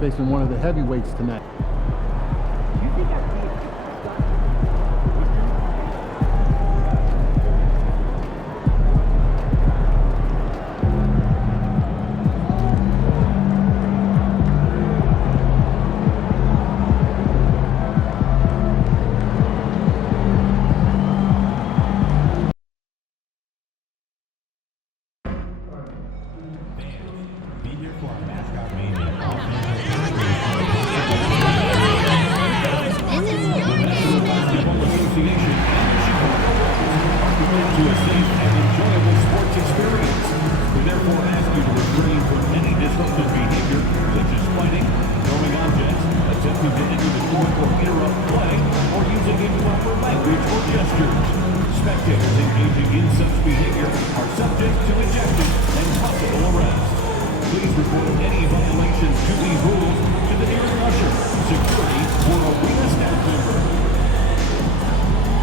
facing one of the heavyweights tonight. To a safe and enjoyable sports experience. We therefore ask you to refrain from any disruptive behavior, such as fighting, throwing objects, attempting to enter the court or interrupt play, or using improper language or gestures. Spectators engaging in such behavior are subject to ejection and possible arrest. Please report any violations to these rules to the nearest usher, security, or arena staff member.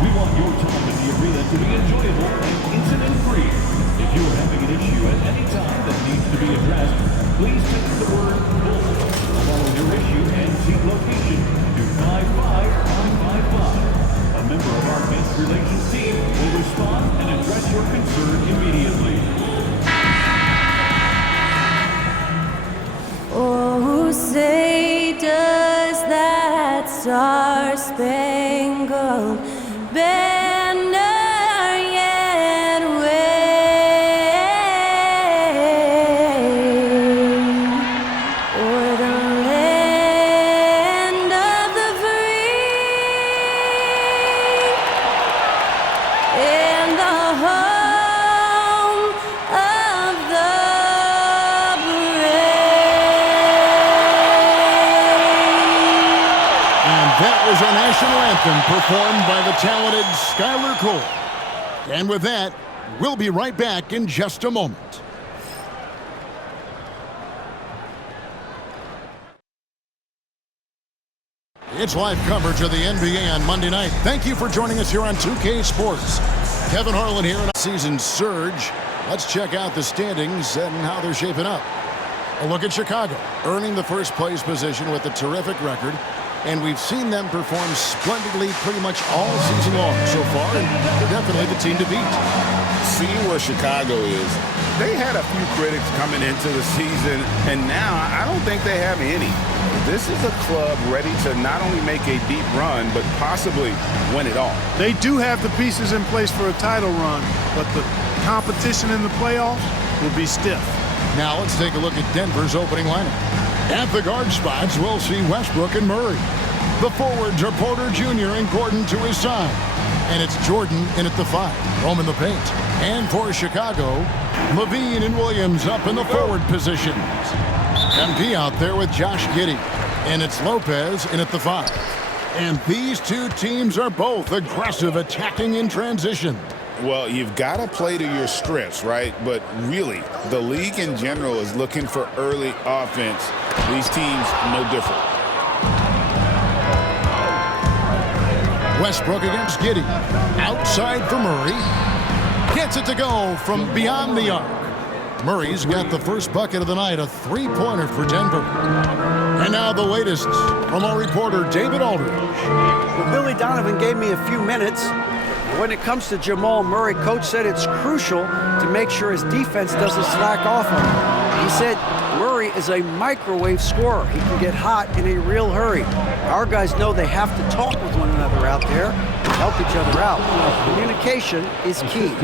We want your time in the arena to be enjoyable and incident-free. If you are having an issue at any time that needs to be addressed, please text the word "bull" along with your issue and seat location to 55555. A member of our guest relations team will respond and address your concern immediately. Oh, say does that star-spangled banner yet wave o'er the land of the free and the home of the brave. And that was our national anthem performed by the talented Skylar Cole. And with that, we'll be right back in just a moment. It's live coverage of the NBA on Monday night. Thank you for joining us here on 2K Sports. Kevin Harlan here in a season surge. Let's check out the standings and how they're shaping up. A look at Chicago, earning the first place position with a terrific record. And we've seen them perform splendidly pretty much all season long so far, and they're definitely the team to beat. Seeing where Chicago is, they had a few critics coming into the season, and now I don't think they have any. This is a club ready to not only make a deep run, but possibly win it all. They do have the pieces in place for a title run, but the competition in the playoffs will be stiff. Now let's take a look at Denver's opening lineup. At the guard spots, we'll see Westbrook and Murray. The forwards are Porter Jr. and Gordon to his side. And it's Jordan in at the 5, roaming the paint. And for Chicago, Levine and Williams up in the forward positions. MP out there with Josh Giddey. And it's Lopez in at the 5. And these two teams are both aggressive, attacking in transition. Well, you've got to play to your strengths, right? But really, the league in general is looking for early offense. These teams, no different. Westbrook against Giddey. Outside for Murray. Gets it to go from beyond the arc. Murray's got the first bucket of the night, a three-pointer for Denver. And now the latest from our reporter, David Aldridge. Well, Billy Donovan gave me a few minutes. When it comes to Jamal Murray, coach said it's crucial to make sure his defense doesn't slack off on him. He said Murray is a microwave scorer. He can get hot in a real hurry. Our guys know they have to talk with one another out there and help each other out. Communication is key.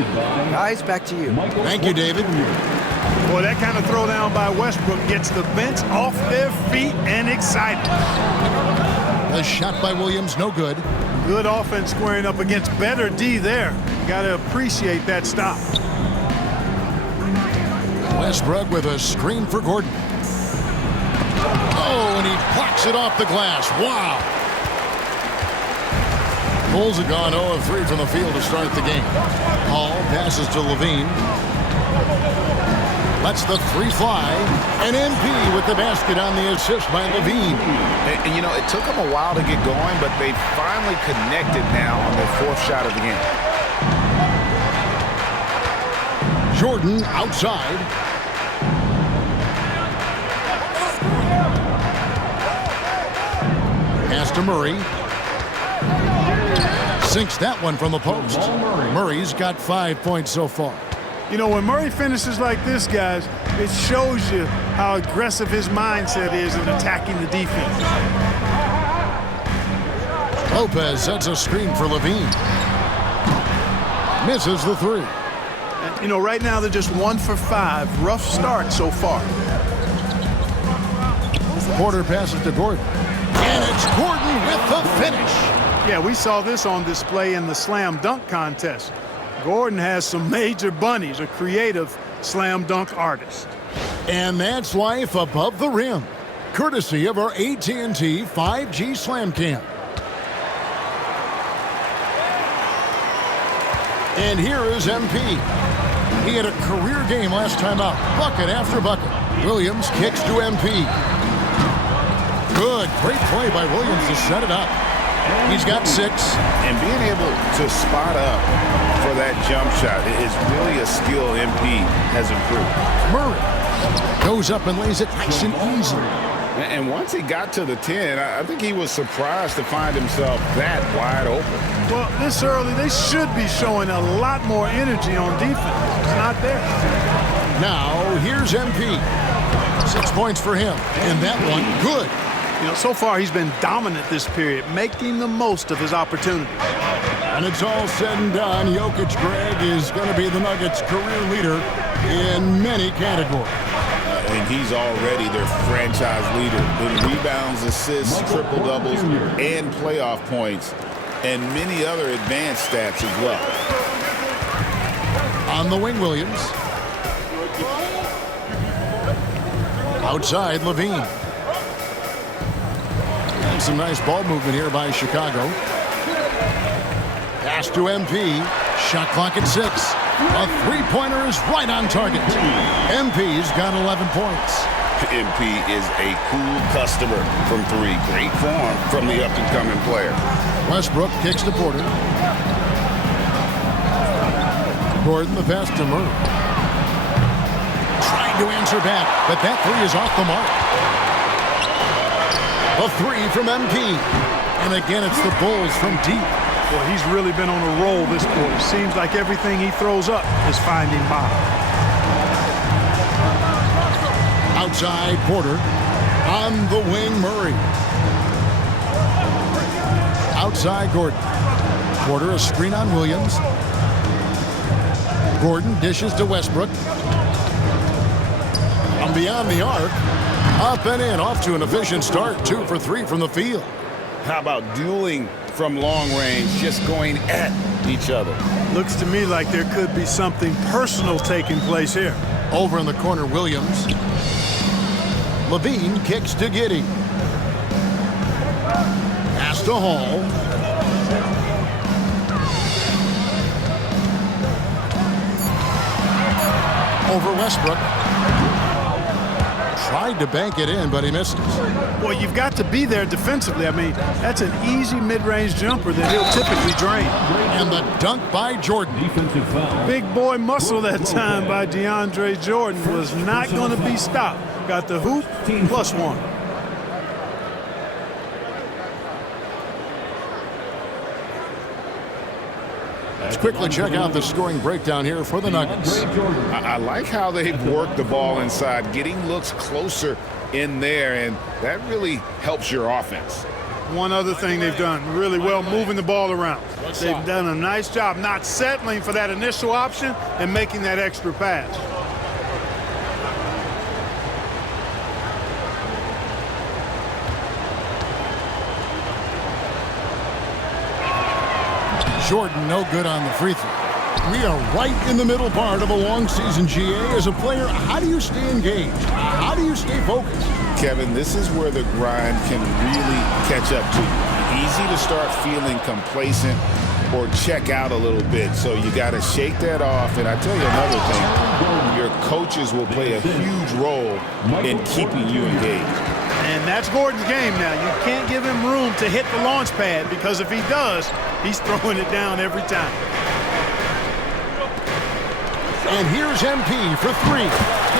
Guys, back to you. Thank you, David. Boy, that kind of throwdown by Westbrook gets the bench off their feet and excited. A shot by Williams, no good. Good offense squaring up against better D there. You got to appreciate that stop. Westbrook with a screen for Gordon. Oh, and he blocks it off the glass. Wow. Bulls have gone 0 of 3 from the field to start the game. Hall passes to Levine. Lets the three fly. And MP with the basket on the assist by Levine. And you know, it took them a while to get going, but they finally connected now on their fourth shot of the game. Jordan outside. to Murray. Sinks that one from the post. Murray's got 5 points so far. You know, when Murray finishes like this, guys, it shows you how aggressive his mindset is in attacking the defense. Lopez sets a screen for Levine. Misses the three. And, you know, right now they're just 1 for 5. Rough start so far. Porter passes to Gordon. And it's Gordon with the finish. Yeah, we saw this on display in the slam dunk contest. Gordon has some major bunnies, a creative slam dunk artist. And that's life above the rim, courtesy of our AT&T 5G Slam Cam. And here is MP. He had a career game last time out, bucket after bucket. Williams kicks to MP. Good, great play by Williams to set it up. He's got 6. And being able to spot up for that jump shot is really a skill MP has improved. Murray goes up and lays it nice and easy. And once he got to the 10, I think he was surprised to find himself that wide open. Well, this early, they should be showing a lot more energy on defense. It's not there. Now, here's MP. 6 points for him. And that one, good. You know, so far he's been dominant this period, making the most of his opportunity. And it's all said and done, Jokic, Greg, is going to be the Nuggets' career leader in many categories. And he's already their franchise leader in rebounds, assists, triple-doubles, and playoff points, and many other advanced stats as well. On the wing, Williams. Outside, Levine. And some nice ball movement here by Chicago. Pass to MP. Shot clock at 6. A three-pointer is right on target. MP's got 11 points. MP is a cool customer from 3. Great form from the up-and-coming player. Westbrook kicks to Porter. Gordon, the pass to Murray. Trying to answer back, but that 3 is off the mark. A 3 from MP. And again, it's the Bulls from deep. Boy, he's really been on a roll this quarter. Seems like everything he throws up is finding bottom. Outside, Porter. On the wing, Murray. Outside, Gordon. Porter, a screen on Williams. Gordon dishes to Westbrook. From beyond the arc. Up and in, off to an efficient start. 2 for 3 from the field. How about dueling from long range, just going at each other? Looks to me like there could be something personal taking place here. Over in the corner, Williams. Levine kicks to Giddey. Pass to Hall. Over Westbrook. Tried to bank it in, but he misses. Boy, you've got to be there defensively. I mean, that's an easy mid-range jumper that he'll typically drain. And the dunk by Jordan. Defensive foul. Big boy muscle that time by DeAndre Jordan was not going to be stopped. Got the hoop, +1. Let's quickly check out the scoring breakdown here for the Nuggets. I like how they've worked the ball inside, getting looks closer in there, and that really helps your offense. One other thing they've done really well, moving the ball around. They've done a nice job not settling for that initial option and making that extra pass. Jordan no good on the free throw. We are right in the middle part of a long season, GA. As a player, how do you stay engaged? How do you stay focused? Kevin, this is where the grind can really catch up to you. Easy to start feeling complacent or check out a little bit. So you got to shake that off. And I tell you another thing, your coaches will play a huge role in keeping you engaged. And that's Gordon's game now. You can't give him room to hit the launch pad, because if he does, he's throwing it down every time. And here's MP for 3.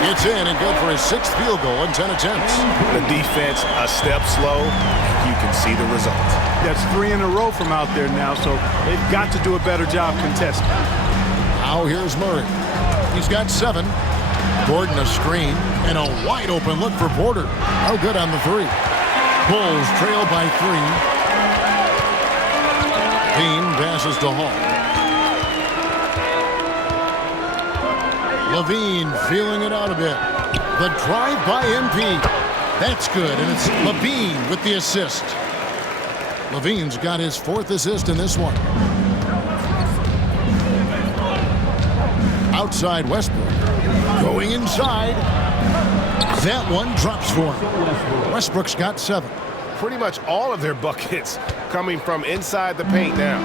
It's in and good for his 6th field goal in 10 attempts. The defense a step slow, and you can see the results. That's 3 in a row from out there now, so they've got to do a better job contesting. Now here's Murray. He's got 7. Gordon a screen and a wide open look for Porter. No good on the 3. Bulls trail by 3. Dean passes to Hall. Levine feeling it out a bit. The drive by MP. That's good, and it's Levine with the assist. Levine's got his 4th assist in this one. Outside Westbrook. Going inside. That one drops for him. Westbrook's got 7. Pretty much all of their buckets coming from inside the paint now.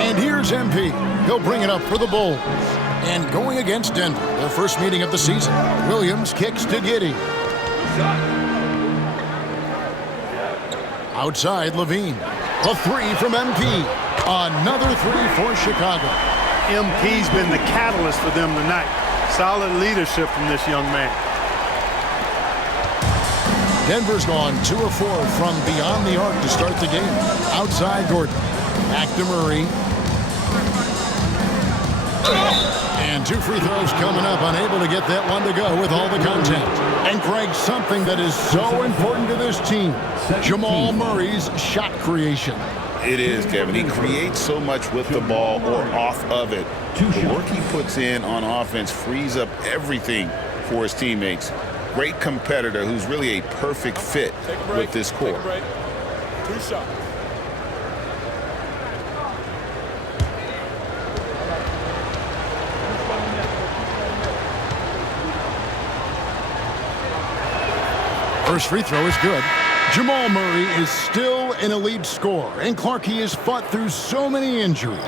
And here's MP. He'll bring it up for the Bulls. And going against Denver, their first meeting of the season, Williams kicks to Giddey. Outside Levine. A 3 from MP. Another 3 for Chicago. MP's been the catalyst for them tonight. Solid leadership from this young man. Denver's gone 2 of 4 from beyond the arc to start the game. Outside Gordon. Back to Murray. And 2 free throws coming up, unable to get that one to go with all the contact. And Greg, something that is so important to this team, Jamal Murray's shot creation. It is, Kevin. He creates so much with the ball or off of it. The work he puts in on offense frees up everything for his teammates. Great competitor who's really a perfect fit with this core. 2 shots. First free throw is good. Jamal Murray is still an elite scorer, and Clarkey has fought through so many injuries.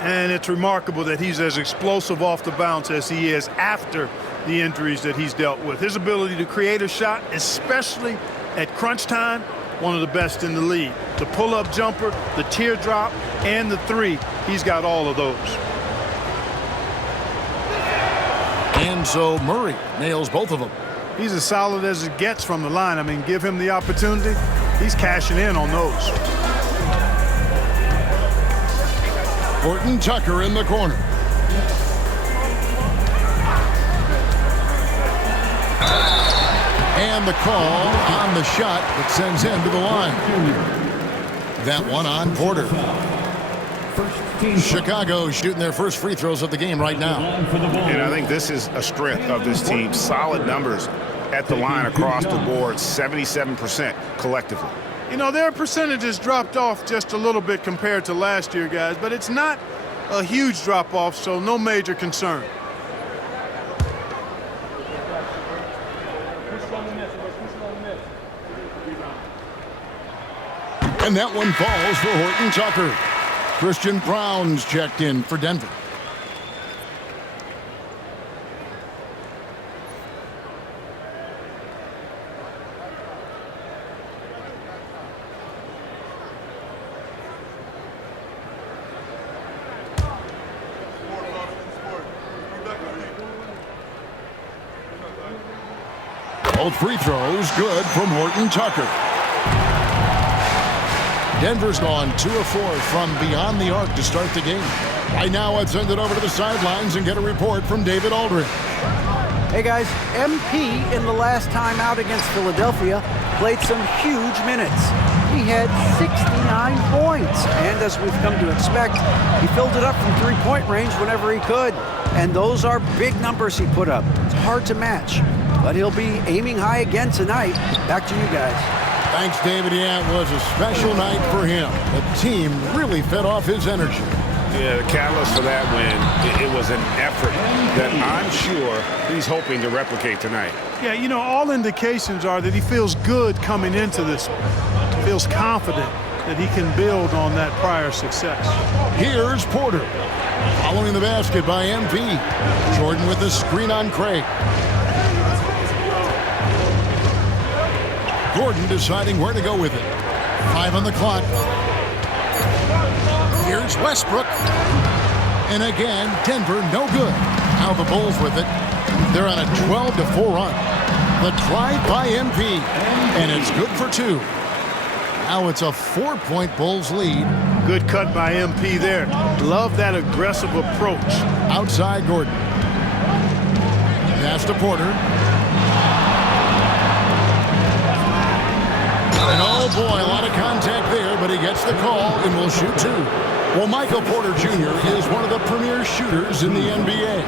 And it's remarkable that he's as explosive off the bounce as he is after the injuries that he's dealt with. His ability to create a shot, especially at crunch time, one of the best in the league. The pull-up jumper, the teardrop, and the 3, he's got all of those. And so Murray nails both of them. He's as solid as it gets from the line. I mean, give him the opportunity, he's cashing in on those. Horton Tucker in the corner. And the call on the shot that sends him to the line. That one on Porter. Chicago shooting their first free throws of the game right now. And I think this is a strength of this team. Solid numbers at the line across the board, 77% collectively. You know, their percentages dropped off just a little bit compared to last year, guys, but it's not a huge drop-off, so no major concern. And that one falls for Horton Tucker. Christian Brown's checked in for Denver. Both free throws good from Horton Tucker. Denver's gone 2 of 4 from beyond the arc to start the game. Right now, I'd send it over to the sidelines and get a report from David Aldridge. Hey guys, MP in the last time out against Philadelphia played some huge minutes. He had 69 points, and as we've come to expect, he filled it up from three-point range whenever he could. And those are big numbers he put up. It's hard to match, but he'll be aiming high again tonight. Back to you guys. Thanks, David. Yeah, it was a special night for him. The team really fed off his energy. Yeah, the catalyst for that win, it was an effort that I'm sure he's hoping to replicate tonight. Yeah, you know, all indications are that he feels good coming into this one. He feels confident that he can build on that prior success. Here's Porter. Following the basket by MP. Jordan with the screen on Craig. Gordon deciding where to go with it. 5 on the clock. Here's Westbrook. And again, Denver no good. Now the Bulls with it. They're on a 12-4 run. The drive by MP, and it's good for 2. Now it's a 4-point Bulls lead. Good cut by MP there. Love that aggressive approach. Outside Gordon. Pass to Porter. And oh boy, a lot of contact there, but he gets the call and will shoot 2. Well, Michael Porter Jr. is one of the premier shooters in the NBA.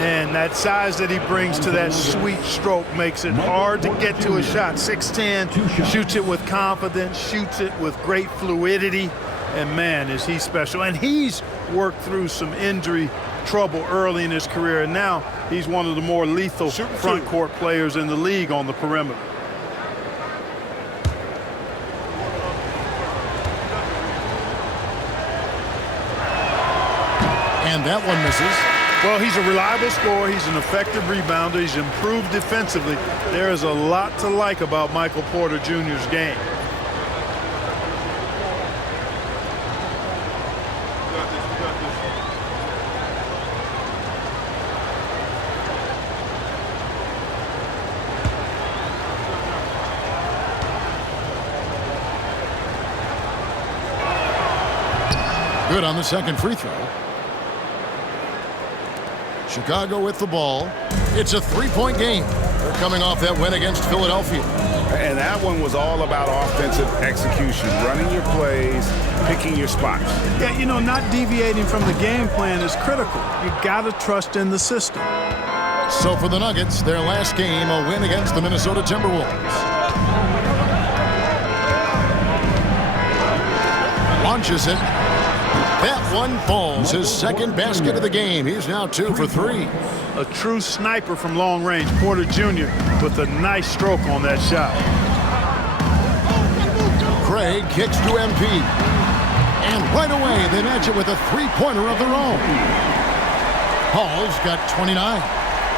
And that size that he brings to that sweet stroke makes it hard to get to a shot. 6'10", shoots it with confidence, shoots it with great fluidity. And man, is he special. And he's worked through some injury trouble early in his career. And now he's one of the more lethal front court players in the league on the perimeter. And that one misses. Well, he's a reliable scorer. He's an effective rebounder. He's improved defensively. There is a lot to like about Michael Porter Jr.'s game. Good on the second free throw. Chicago with the ball. It's a 3-point game. They're coming off that win against Philadelphia. And that one was all about offensive execution, running your plays, picking your spots. Yeah, you know, not deviating from the game plan is critical. You got to trust in the system. So for the Nuggets, their last game, a win against the Minnesota Timberwolves. Launches it. That one falls. His second basket of the game. He's now 2 for 3. A true sniper from long range. Porter Jr. with a nice stroke on that shot. Craig kicks to MP. And right away, they match it with a 3-pointer of their own. Hall's got 29.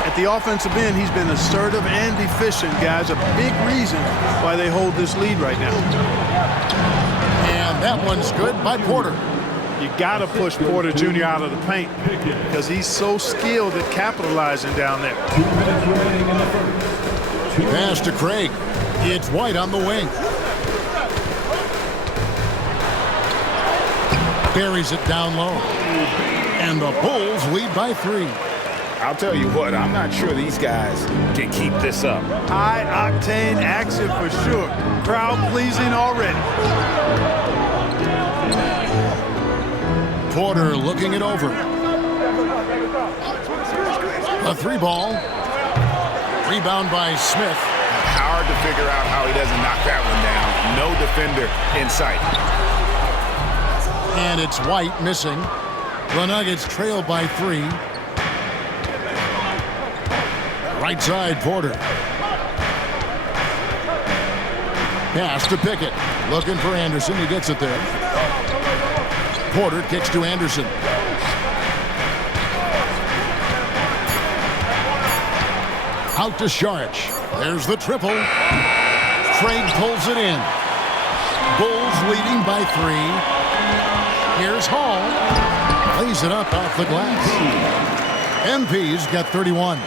At the offensive end, he's been assertive and efficient, guys. A big reason why they hold this lead right now. And that one's good by Porter. You got to push Porter Jr. out of the paint because he's so skilled at capitalizing down there. 2 minutes remaining in the first. Pass to Craig. It's White on the wing. Buries it down low. And the Bulls lead by 3. I'll tell you what, I'm not sure these guys can keep this up. High-octane action for sure. Crowd-pleasing already. Porter looking it over. A 3-ball. Rebound by Smith. Hard to figure out how he doesn't knock that one down. No defender in sight. And it's White missing. The Nuggets trail by 3. Right side, Porter. Pass to Pickett. Looking for Anderson. He gets it there. Porter kicks to Anderson. Out to Saric. There's the triple. Craig pulls it in. Bulls leading by 3. Here's Hall. Lays it up off the glass. MP's got 31.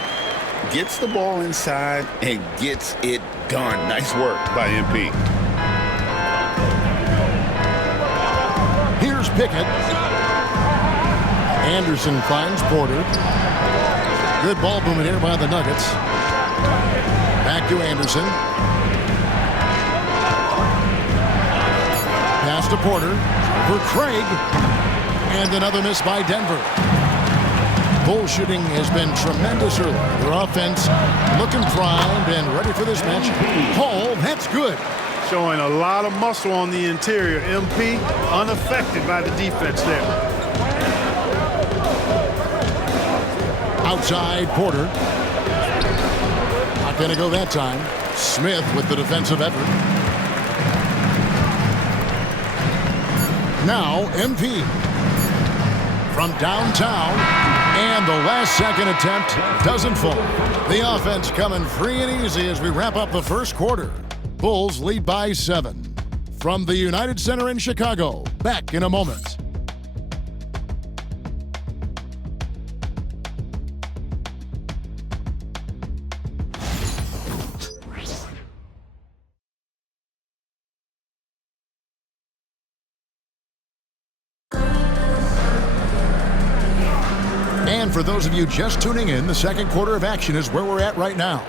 Gets the ball inside and gets it done. Nice work by MP. Here's Pickett. Anderson finds Porter. Good ball movement here by the Nuggets. Back to Anderson. Pass to Porter. For Craig. And another miss by Denver. Bull shooting has been tremendous early. Their offense looking primed and ready for this match. Hall, that's good. Showing a lot of muscle on the interior. MP unaffected by the defense there. Outside, Porter. Not going to go that time. Smith with the defensive effort. Now, MP. From downtown. And the last second attempt doesn't fall. The offense coming free and easy as we wrap up the first quarter. Bulls lead by 7. From the United Center in Chicago, back in a moment. And for those of you just tuning in, the second quarter of action is where we're at right now.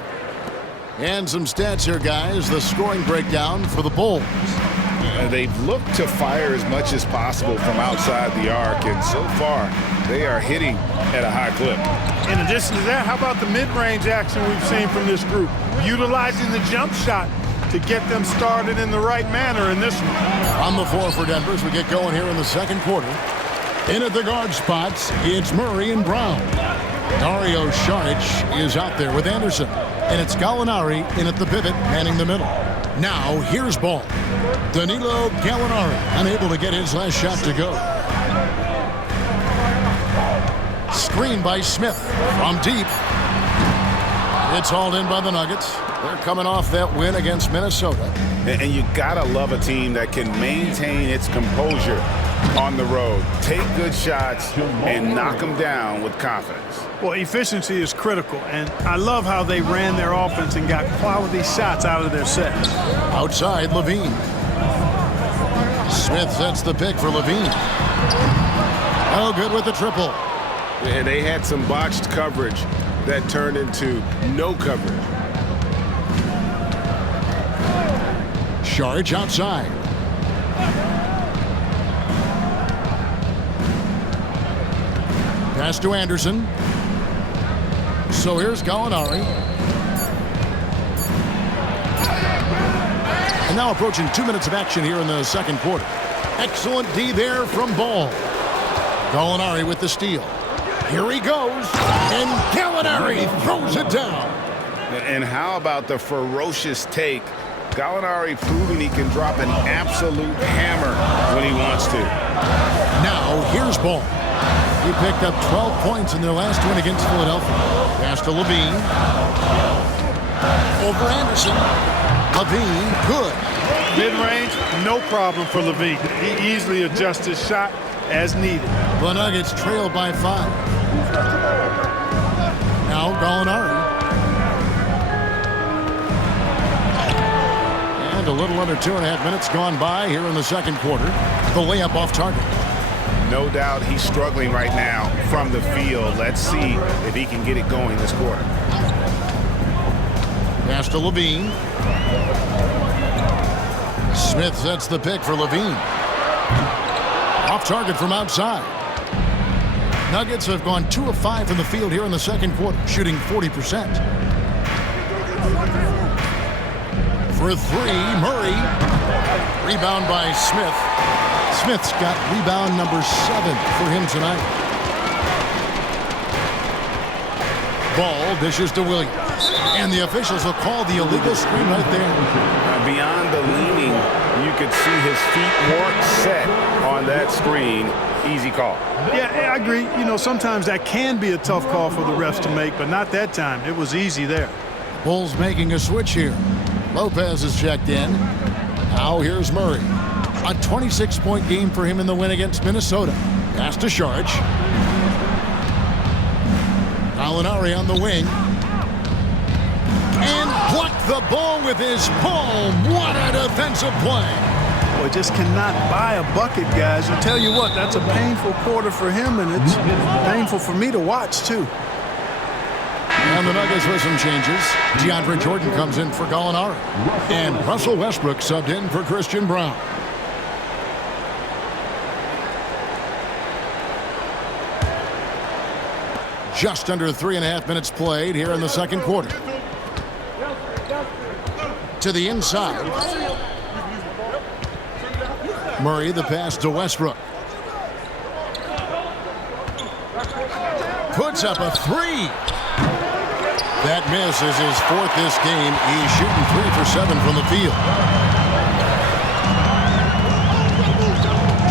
And some stats here, guys. The scoring breakdown for the Bulls. They've looked to fire as much as possible from outside the arc, and so far they are hitting at a high clip. In addition to that, how about the mid-range action we've seen from this group? Utilizing the jump shot to get them started in the right manner in this one. On the floor for Denver as we get going here in the second quarter. In at the guard spots, it's Murray and Brown. Dario Saric is out there with Anderson. And it's Gallinari in at the pivot, manning the middle. Now, here's ball. Danilo Gallinari, unable to get his last shot to go. Screen by Smith from deep. It's hauled in by the Nuggets. They're coming off that win against Minnesota. And you gotta love a team that can maintain its composure on the road, take good shots, and knock them down with confidence. Well, efficiency is critical, and I love how they ran their offense and got quality shots out of their set. Outside, Levine. Smith sets the pick for Levine. Oh, good with the triple. And they had some botched coverage that turned into no coverage. Saric outside. Pass to Anderson. So here's Gallinari. And now approaching 2 minutes of action here in the second quarter. Excellent D there from Ball. Gallinari with the steal. Here he goes. And Gallinari throws it down. And how about the ferocious take? Gallinari proving he can drop an absolute hammer when he wants to. Now here's Ball. He picked up 12 points in their last win against Philadelphia. Pass to Levine. Over Anderson. Levine, good. Mid-range, no problem for Levine. He easily adjusts his shot as needed. The Nuggets trail by 5. Now Gallinari. And a little under 2.5 minutes gone by here in the second quarter. The layup off target. No doubt he's struggling right now from the field. Let's see if he can get it going this quarter. Pass to Levine. Smith sets the pick for Levine. Off target from outside. Nuggets have gone 2 of 5 from the field here in the second quarter, shooting 40%. For 3, Murray. Rebound by Smith. Smith's got rebound number 7 for him tonight. Ball dishes to Williams. And the officials will call the illegal screen right there. Beyond the leaning, you could see his feet weren't set on that screen. Easy call. Yeah, I agree. You know, sometimes that can be a tough call for the refs to make, but not that time. It was easy there. Bulls making a switch here. Lopez is checked in. Now here's Murray. A 26-point game for him in the win against Minnesota. Pass to Saric. Gallinari on the wing. And blocked the ball with his palm. What a defensive play. Boy, just cannot buy a bucket, guys. I tell you what, that's a painful quarter for him, and it's painful for me to watch, too. And the Nuggets with some changes. DeAndre Jordan comes in for Gallinari. And Russell Westbrook subbed in for Christian Brown. Just under 3.5 minutes played here in the second quarter. To the inside. Murray, the pass to Westbrook. Puts up a 3. That miss is his 4th this game. He's shooting 3 for 7 from the field.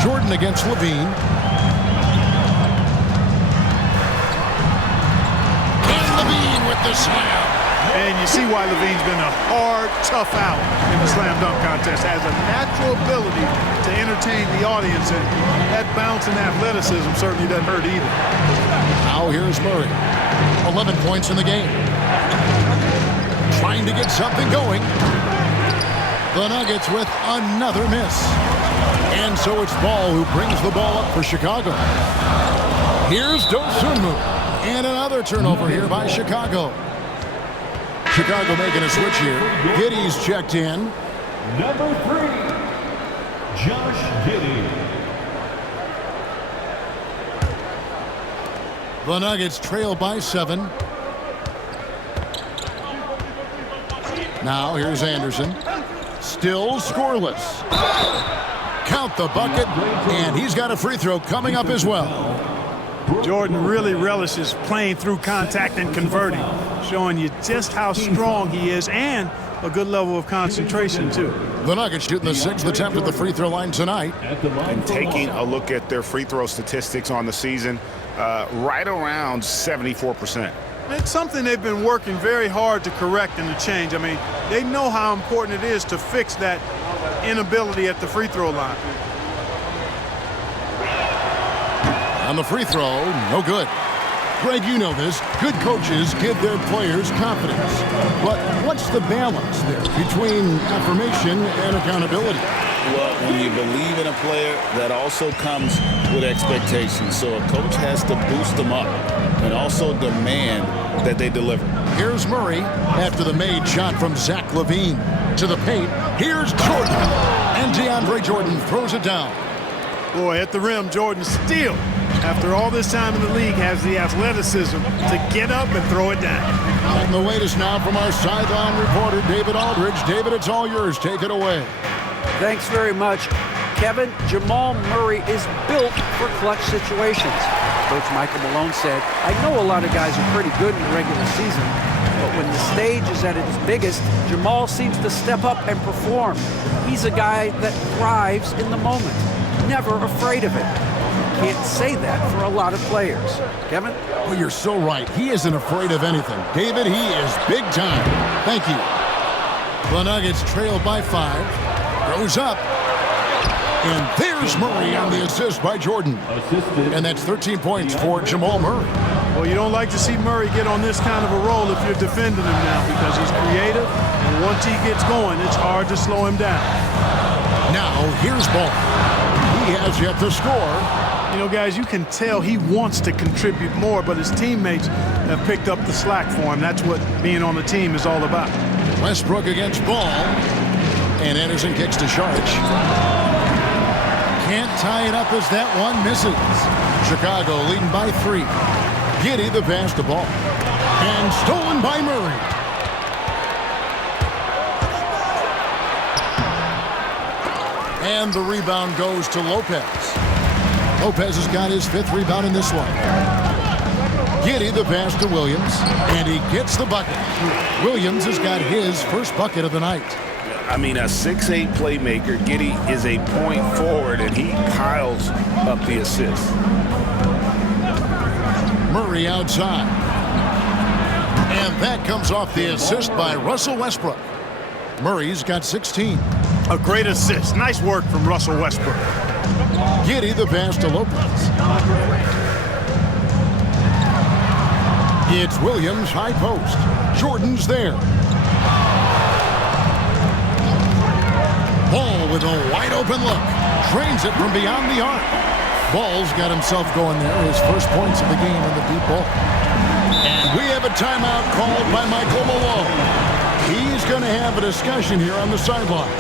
Jordan against Levine. And Levine with the slam. And you see why Levine's been a hard, tough out in the slam dunk contest. Has a natural ability to entertain the audience, and that bounce and athleticism certainly doesn't hurt either. Now here's Murray. 11 points in the game. Trying to get something going. The Nuggets with another miss. And so it's Ball who brings the ball up for Chicago. Here's Dosunmu. And another turnover here by Chicago. Chicago making a switch here. Giddey's checked in. Number 3, Josh Giddey. The Nuggets trail by 7. Now here's Anderson. Still scoreless. Count the bucket, and he's got a free throw coming up as well. Jordan really relishes playing through contact and converting, showing you just how strong he is and a good level of concentration, too. The Nuggets shooting the 6th attempt at the free throw line tonight. And taking a look at their free throw statistics on the season, right around 74%. It's something they've been working very hard to correct and to change. I mean, they know how important it is to fix that inability at the free throw line. On the free throw, no good. Greg, you know this. Good coaches give their players confidence. But what's the balance there between affirmation and accountability? Well, when you believe in a player, that also comes with expectations. So a coach has to boost them up and also demand that they deliver. Here's Murray after the made shot from Zach LaVine. To the paint, here's Jordan. And DeAndre Jordan throws it down. Boy, at the rim, Jordan still, after all this time in the league, has the athleticism to get up and throw it down. And the latest now from our sideline reporter, David Aldridge. David, it's all yours. Take it away. Thanks very much. Kevin, Jamal Murray is built for clutch situations. Coach Michael Malone said, I know a lot of guys are pretty good in the regular season, but when the stage is at its biggest, Jamal seems to step up and perform. He's a guy that thrives in the moment, never afraid of it. Can't say that for a lot of players. Kevin? Well, you're so right. He isn't afraid of anything. David, he is big time. Thank you. The Nuggets trail by 5. Goes up. And there's Murray on the assist by Jordan. And that's 13 points for Jamal Murray. Well, you don't like to see Murray get on this kind of a roll if you're defending him now because he's creative, and once he gets going, it's hard to slow him down. Now, here's Ball. He has yet to score. You know, guys, you can tell he wants to contribute more, but his teammates have picked up the slack for him. That's what being on the team is all about. Westbrook against Ball. And Anderson kicks to Sharch. Can't tie it up as that one misses. Chicago leading by 3. Giddey the pass to Ball. And stolen by Murray. And the rebound goes to Lopez. Lopez has got his 5th rebound in this one. Giddey the pass to Williams. And he gets the bucket. Williams has got his first bucket of the night. I mean, a 6'8 playmaker. Giddey is a point forward, and he piles up the assists. Murray outside. And that comes off the assist by Russell Westbrook. Murray's got 16. A great assist. Nice work from Russell Westbrook. Giddey the pass to Lopez. It's Williams high post. Jordan's there. Ball with a wide open look. Drains it from beyond the arc. Ball's got himself going there. His first points of the game in the deep ball. And we have a timeout called by Michael Malone. He's going to have a discussion here on the sideline.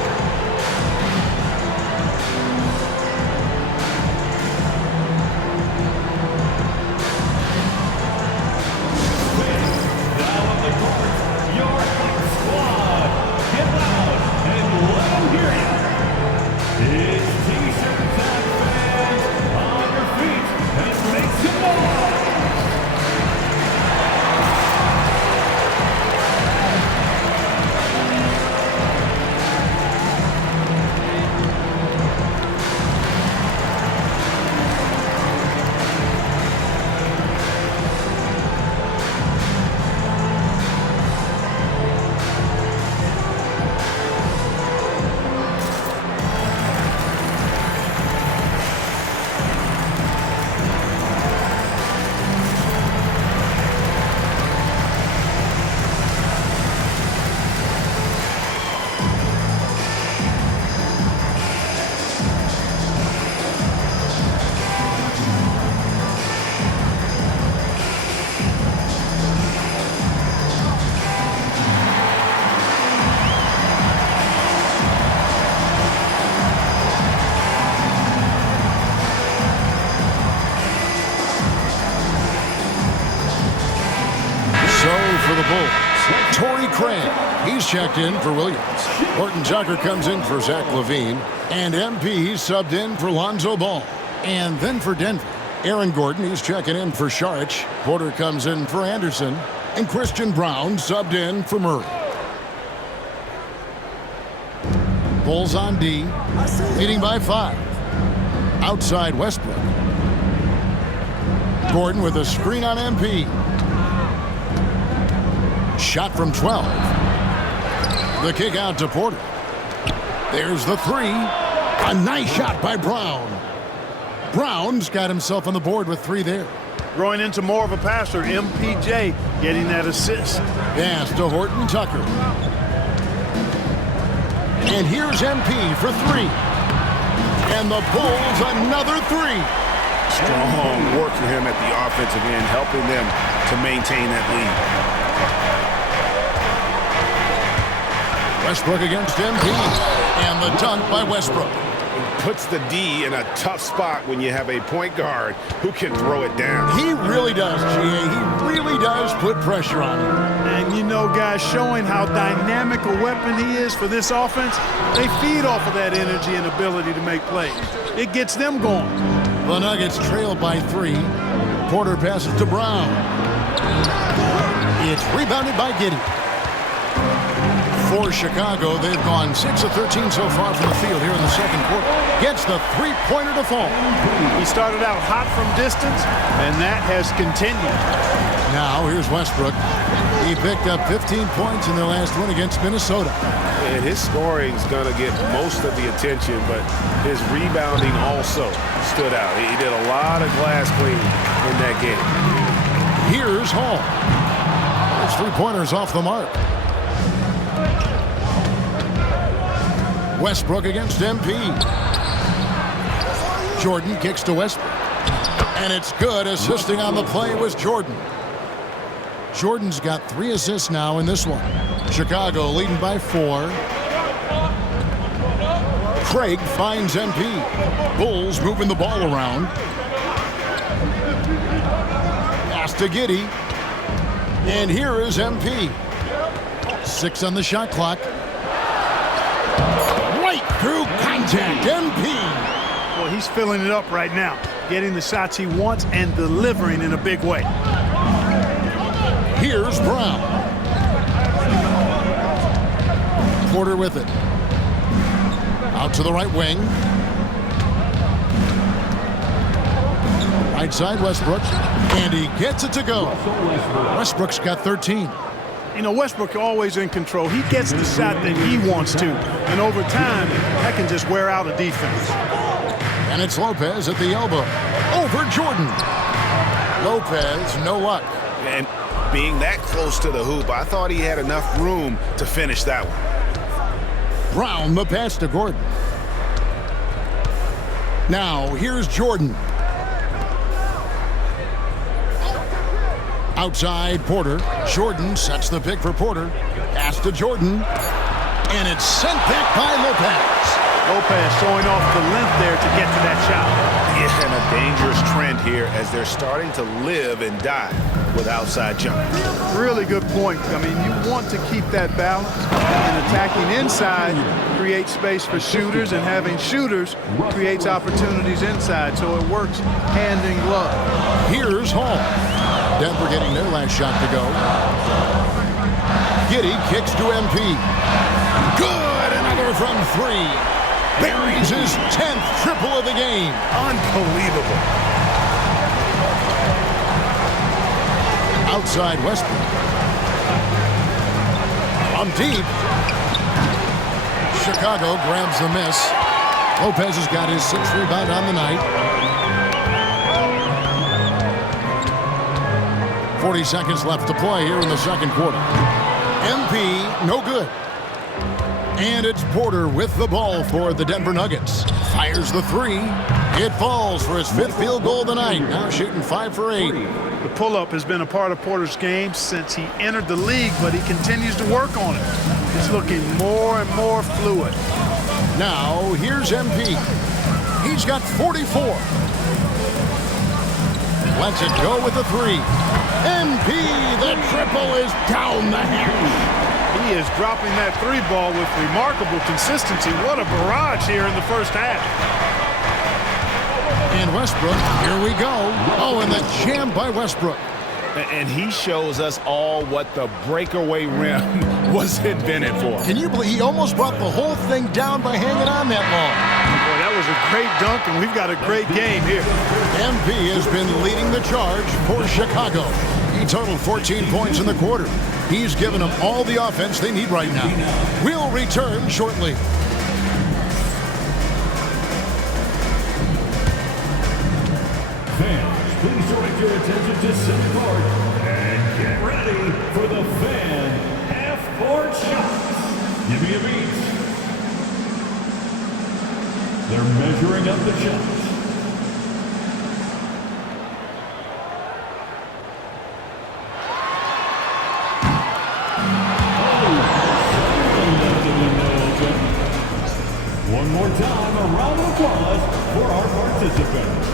for the Bulls. Torrey Craig, he's checked in for Williams. Horton Tucker comes in for Zach LaVine. And MP subbed in for Lonzo Ball. And then for Denver, Aaron Gordon, he's checking in for Saric. Porter comes in for Anderson. And Christian Brown subbed in for Murray. Bulls on D, leading by 5. Outside Westbrook. Gordon with a screen on MP. Shot from 12. The kick out to Porter. There's the 3. A nice shot by Brown. Brown's got himself on the board with 3 there. Growing into more of a passer, MPJ getting that assist. Pass to Horton Tucker. And here's MP for 3. And the Bulls another 3. Strong work for him at the offensive end, helping them to maintain that lead. Westbrook against MP. And the dunk by Westbrook. Puts the D in a tough spot when you have a point guard who can throw it down. He really does, GA. He really does put pressure on him. And you know, guys, showing how dynamic a weapon he is for this offense, they feed off of that energy and ability to make plays. It gets them going. The Nuggets trail by 3. Porter passes to Brown. It's rebounded by Giddey. For Chicago, they've gone 6 of 13 so far from the field here in the second quarter. Gets the three-pointer to fall. He started out hot from distance, and that has continued. Now, here's Westbrook. He picked up 15 points in their last win against Minnesota. And his scoring's going to get most of the attention, but his rebounding also stood out. He did a lot of glass cleaning in that game. Here's Hall. Those three-pointers off the mark. Westbrook against MP. Jordan kicks to Westbrook. And it's good. Assisting on the play was Jordan. Jordan's got 3 assists now in this one. Chicago leading by 4. Craig finds MP. Bulls moving the ball around. Pass to Giddey. And here is MP. 6 on the shot clock. Through contact, MP. Well, he's filling it up right now, getting the shots he wants and delivering in a big way. Here's Brown. Porter with it. Out to the right wing. Right side, Westbrook. And he gets it to go. Westbrook's got 13. You know, Westbrook always in control. He gets the shot that he wants to. And over time, that can just wear out a defense. And it's Lopez at the elbow. Over Jordan. Lopez, no luck. And being that close to the hoop, I thought he had enough room to finish that one. Brown, the pass to Gordon. Now, here's Jordan. Outside, Porter. Jordan sets the pick for Porter. Pass to Jordan. And it's sent back by Lopez. Lopez showing off the length there to get to that shot. Yeah, and a dangerous trend here as they're starting to live and die with outside jumpers. Really good point. I mean, you want to keep that balance. And attacking inside creates space for shooters, and having shooters creates opportunities inside. So it works hand in glove. Here's Hall. Denver getting their last shot to go. Giddey kicks to MP. Good! Another from 3. Buries his 10th triple of the game. Unbelievable. Outside Westbrook. On deep. Chicago grabs the miss. Lopez has got his 6th rebound on the night. 40 seconds left to play here in the second quarter. MP, no good. And it's Porter with the ball for the Denver Nuggets. Fires the 3. It falls for his 5th field goal of the night. Now shooting 5 for 8. The pull-up has been a part of Porter's game since he entered the league, but he continues to work on it. It's looking more and more fluid. Now, here's MP. He's got 44. lets it go with the three. MP, the triple is down the hatch. He is dropping that three ball with remarkable consistency. What a barrage here in the first half. And Westbrook, here we go. Oh, and the jam by Westbrook. And he shows us all what the breakaway rim was invented for. Can you believe he almost brought the whole thing down by hanging on that long? Boy, that was a great dunk, and we've got a great game here. MP has been leading the charge for Chicago. He totaled 14 points in the quarter. He's given them all the offense they need right now. We'll return shortly. Fans, please direct your attention to center court and get ready for the fan half-court shots. Give me a beat. They're measuring up the shots. One more time, a round of applause for our participants.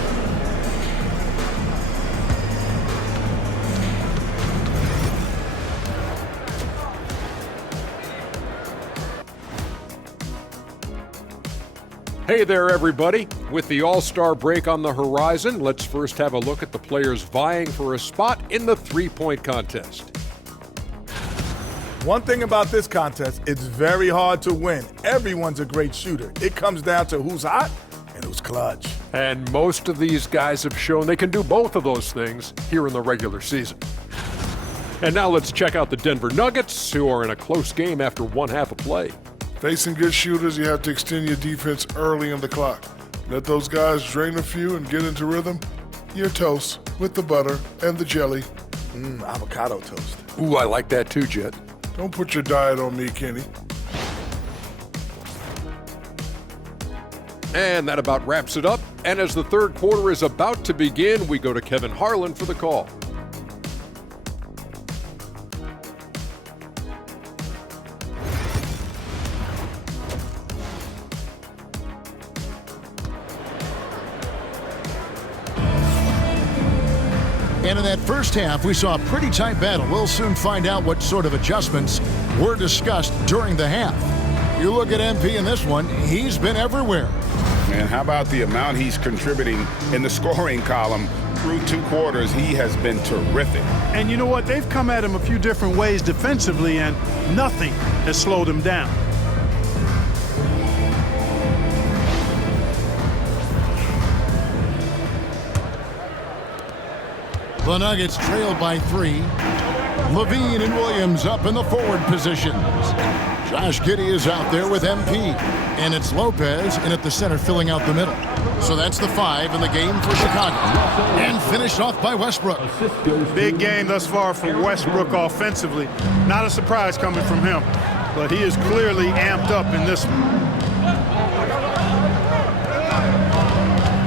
Hey there, everybody. With the All-Star break on the horizon, let's first have a look at the players vying for a spot in the three-point contest. One thing about this contest, it's very hard to win. Everyone's a great shooter. It comes down to who's hot and who's clutch. And most of these guys have shown they can do both of those things here in the regular season. And now let's check out the Denver Nuggets, who are in a close game after one half of play. Facing good shooters, you have to extend your defense early in the clock. Let those guys drain a few and get into rhythm. You're toast with the butter and the jelly. Avocado toast. Ooh, I like that too, Jet. Don't put your diet on me, Kenny. And that about wraps it up. And as the third quarter is about to begin, we go to Kevin Harlan for the call. And in that first half, we saw a pretty tight battle. We'll soon find out what sort of adjustments were discussed during the half. You look at MP in this one, he's been everywhere. And how about the amount he's contributing in the scoring column? Through two quarters, he has been terrific. And you know what? They've come at him a few different ways defensively, and nothing has slowed him down. The Nuggets trail by 3. Levine and Williams up in the forward positions. Josh Giddey is out there with MP. And it's Lopez in at the center filling out the middle. So that's the 5 in the game for Chicago. And finished off by Westbrook. Big game thus far for Westbrook offensively. Not a surprise coming from him, but he is clearly amped up in this one.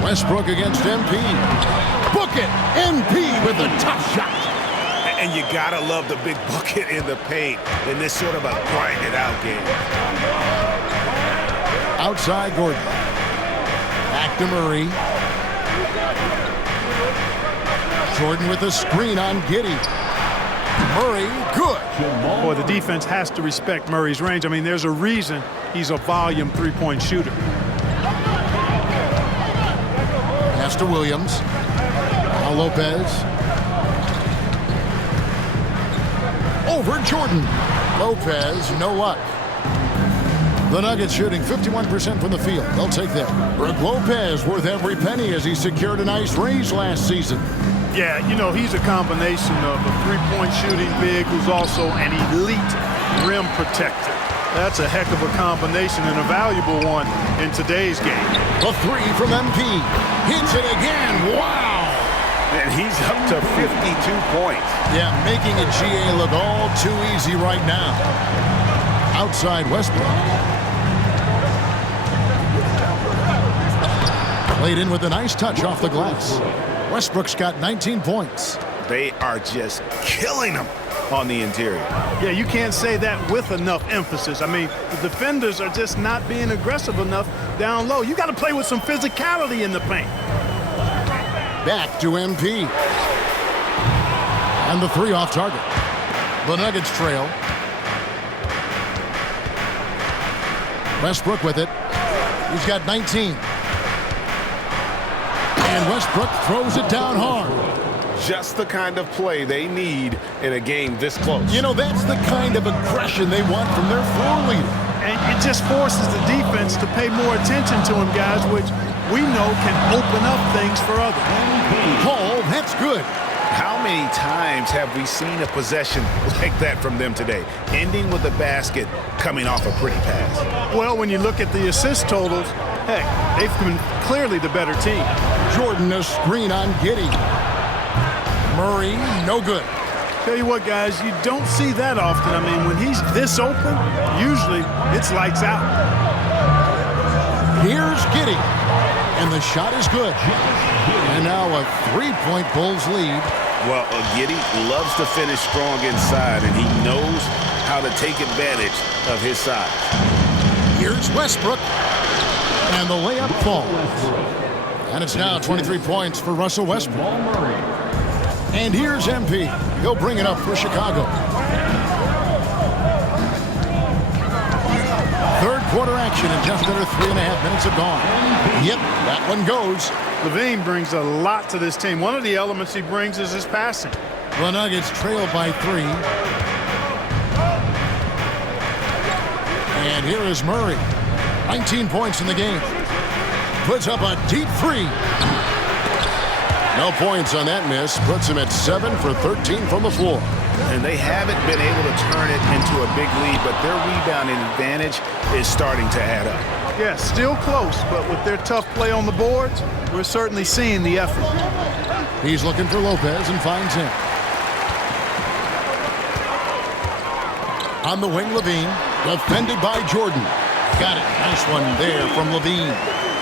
Westbrook against MP. Book it! MP with a tough shot. And you gotta love the big bucket in the paint in this sort of a grind-it-out game. Outside Gordon. Back to Murray. Jordan with a screen on Giddey. Murray, good. Boy, the defense has to respect Murray's range. I mean, there's a reason he's a volume three-point shooter. Pass to Williams. Now Lopez. Over Jordan. Lopez, no luck. The Nuggets shooting 51% from the field. They'll take that. Brook Lopez worth every penny as he secured a nice raise last season. Yeah, you know, he's a combination of a three-point shooting big who's also an elite rim protector. That's a heck of a combination and a valuable one in today's game. The 3 from MP. Hits it again. Wow. And he's up to 52 points. Yeah, making a GA look all too easy right now. Outside Westbrook. Played in with a nice touch off the glass. Westbrook's got 19 points. They are just killing him on the interior. Yeah, you can't say that with enough emphasis. I mean, the defenders are just not being aggressive enough down low. You got to play with some physicality in the paint. Back to MP. And the three off target. The Nuggets trail. Westbrook with it. He's got 19. And Westbrook throws it down hard. Just the kind of play they need in a game this close. You know, that's the kind of aggression they want from their floor leader. And it just forces the defense to pay more attention to him, guys, which we know can open up things for others. Paul, that's good. How many times have we seen a possession like that from them today, ending with a basket coming off a pretty pass? Well, when you look at the assist totals, heck, they've been clearly the better team. Jordan, a screen on Giddey. Murray, no good. Tell you what, guys, you don't see that often. I mean, when he's this open, usually it's lights out. Here's Giddey. And the shot is good. And now a three-point Bulls lead. Well, Giddey loves to finish strong inside, and he knows how to take advantage of his size. Here's Westbrook. And the layup falls. And it's now 23 points for Russell Westbrook. And here's MP. He'll bring it up for Chicago. Third quarter action and just under 3.5 minutes have gone. Yep, that one goes. LaVine brings a lot to this team. One of the elements he brings is his passing. The Nuggets trail by 3. And here is Murray. 19 points in the game. Puts up a deep three. No points on that miss. Puts him at 7 for 13 from the floor. And they haven't been able to turn it into a big lead, but their rebounding advantage is starting to add up. Yeah, still close, but with their tough play on the boards, we're certainly seeing the effort. He's looking for Lopez and finds him. On the wing, LaVine. Defended by Jordan. Got it. Nice one there from LaVine.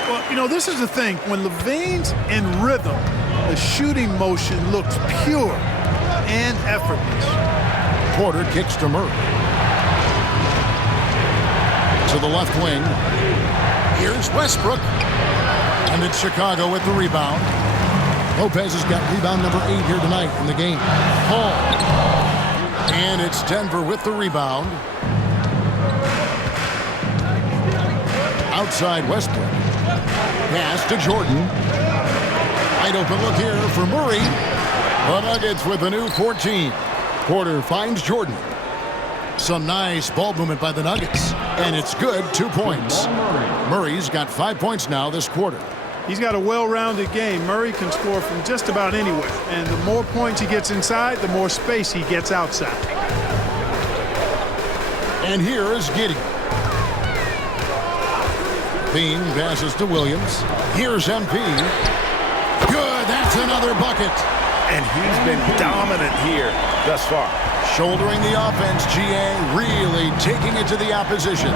Well, you know, this is the thing. When LaVine's in rhythm, the shooting motion looks pure and effortless. Porter kicks to Murray. To the left wing. Here's Westbrook. And it's Chicago with the rebound. Lopez has got rebound number 8 here tonight in the game. Paul. And it's Denver with the rebound. Outside Westbrook. Pass to Jordan. Wide open look here for Murray. The Nuggets with a new 14. Porter finds Jordan. Some nice ball movement by the Nuggets. And it's good, 2 points. Murray's got 5 points now this quarter. He's got a well-rounded game. Murray can score from just about anywhere. And the more points he gets inside, the more space he gets outside. And here is Giddey. Bean passes to Williams. Here's MP. Good, that's another bucket. And he's been dominant here thus far. Shouldering the offense, GA, really taking it to the opposition.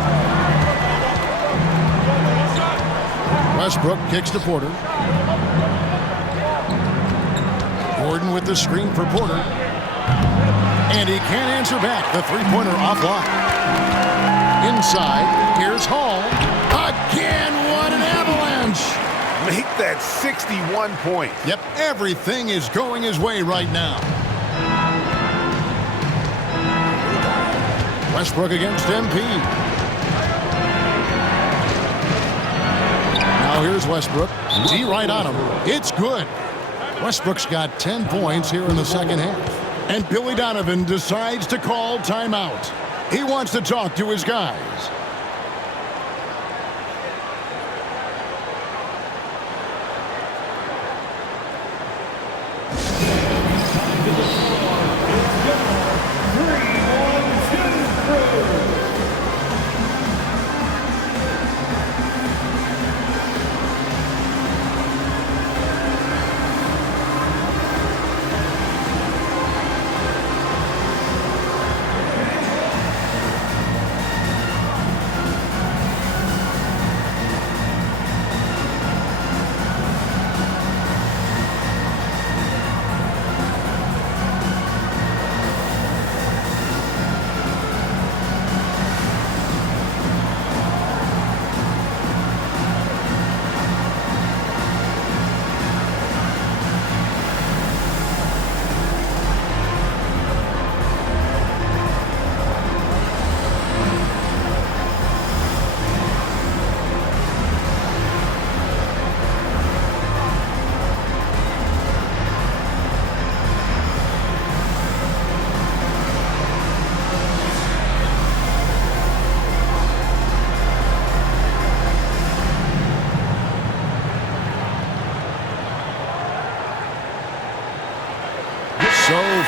Westbrook kicks to Porter. Gordon with the screen for Porter. And he can't answer back. The three-pointer offline. Inside, here's Hall. Again, what an avalanche! Make that 61 points. Yep, everything is going his way right now. Westbrook against MP. Now here's Westbrook. D right on him. It's good. Westbrook's got 10 points here in the second half. And Billy Donovan decides to call timeout. He wants to talk to his guys.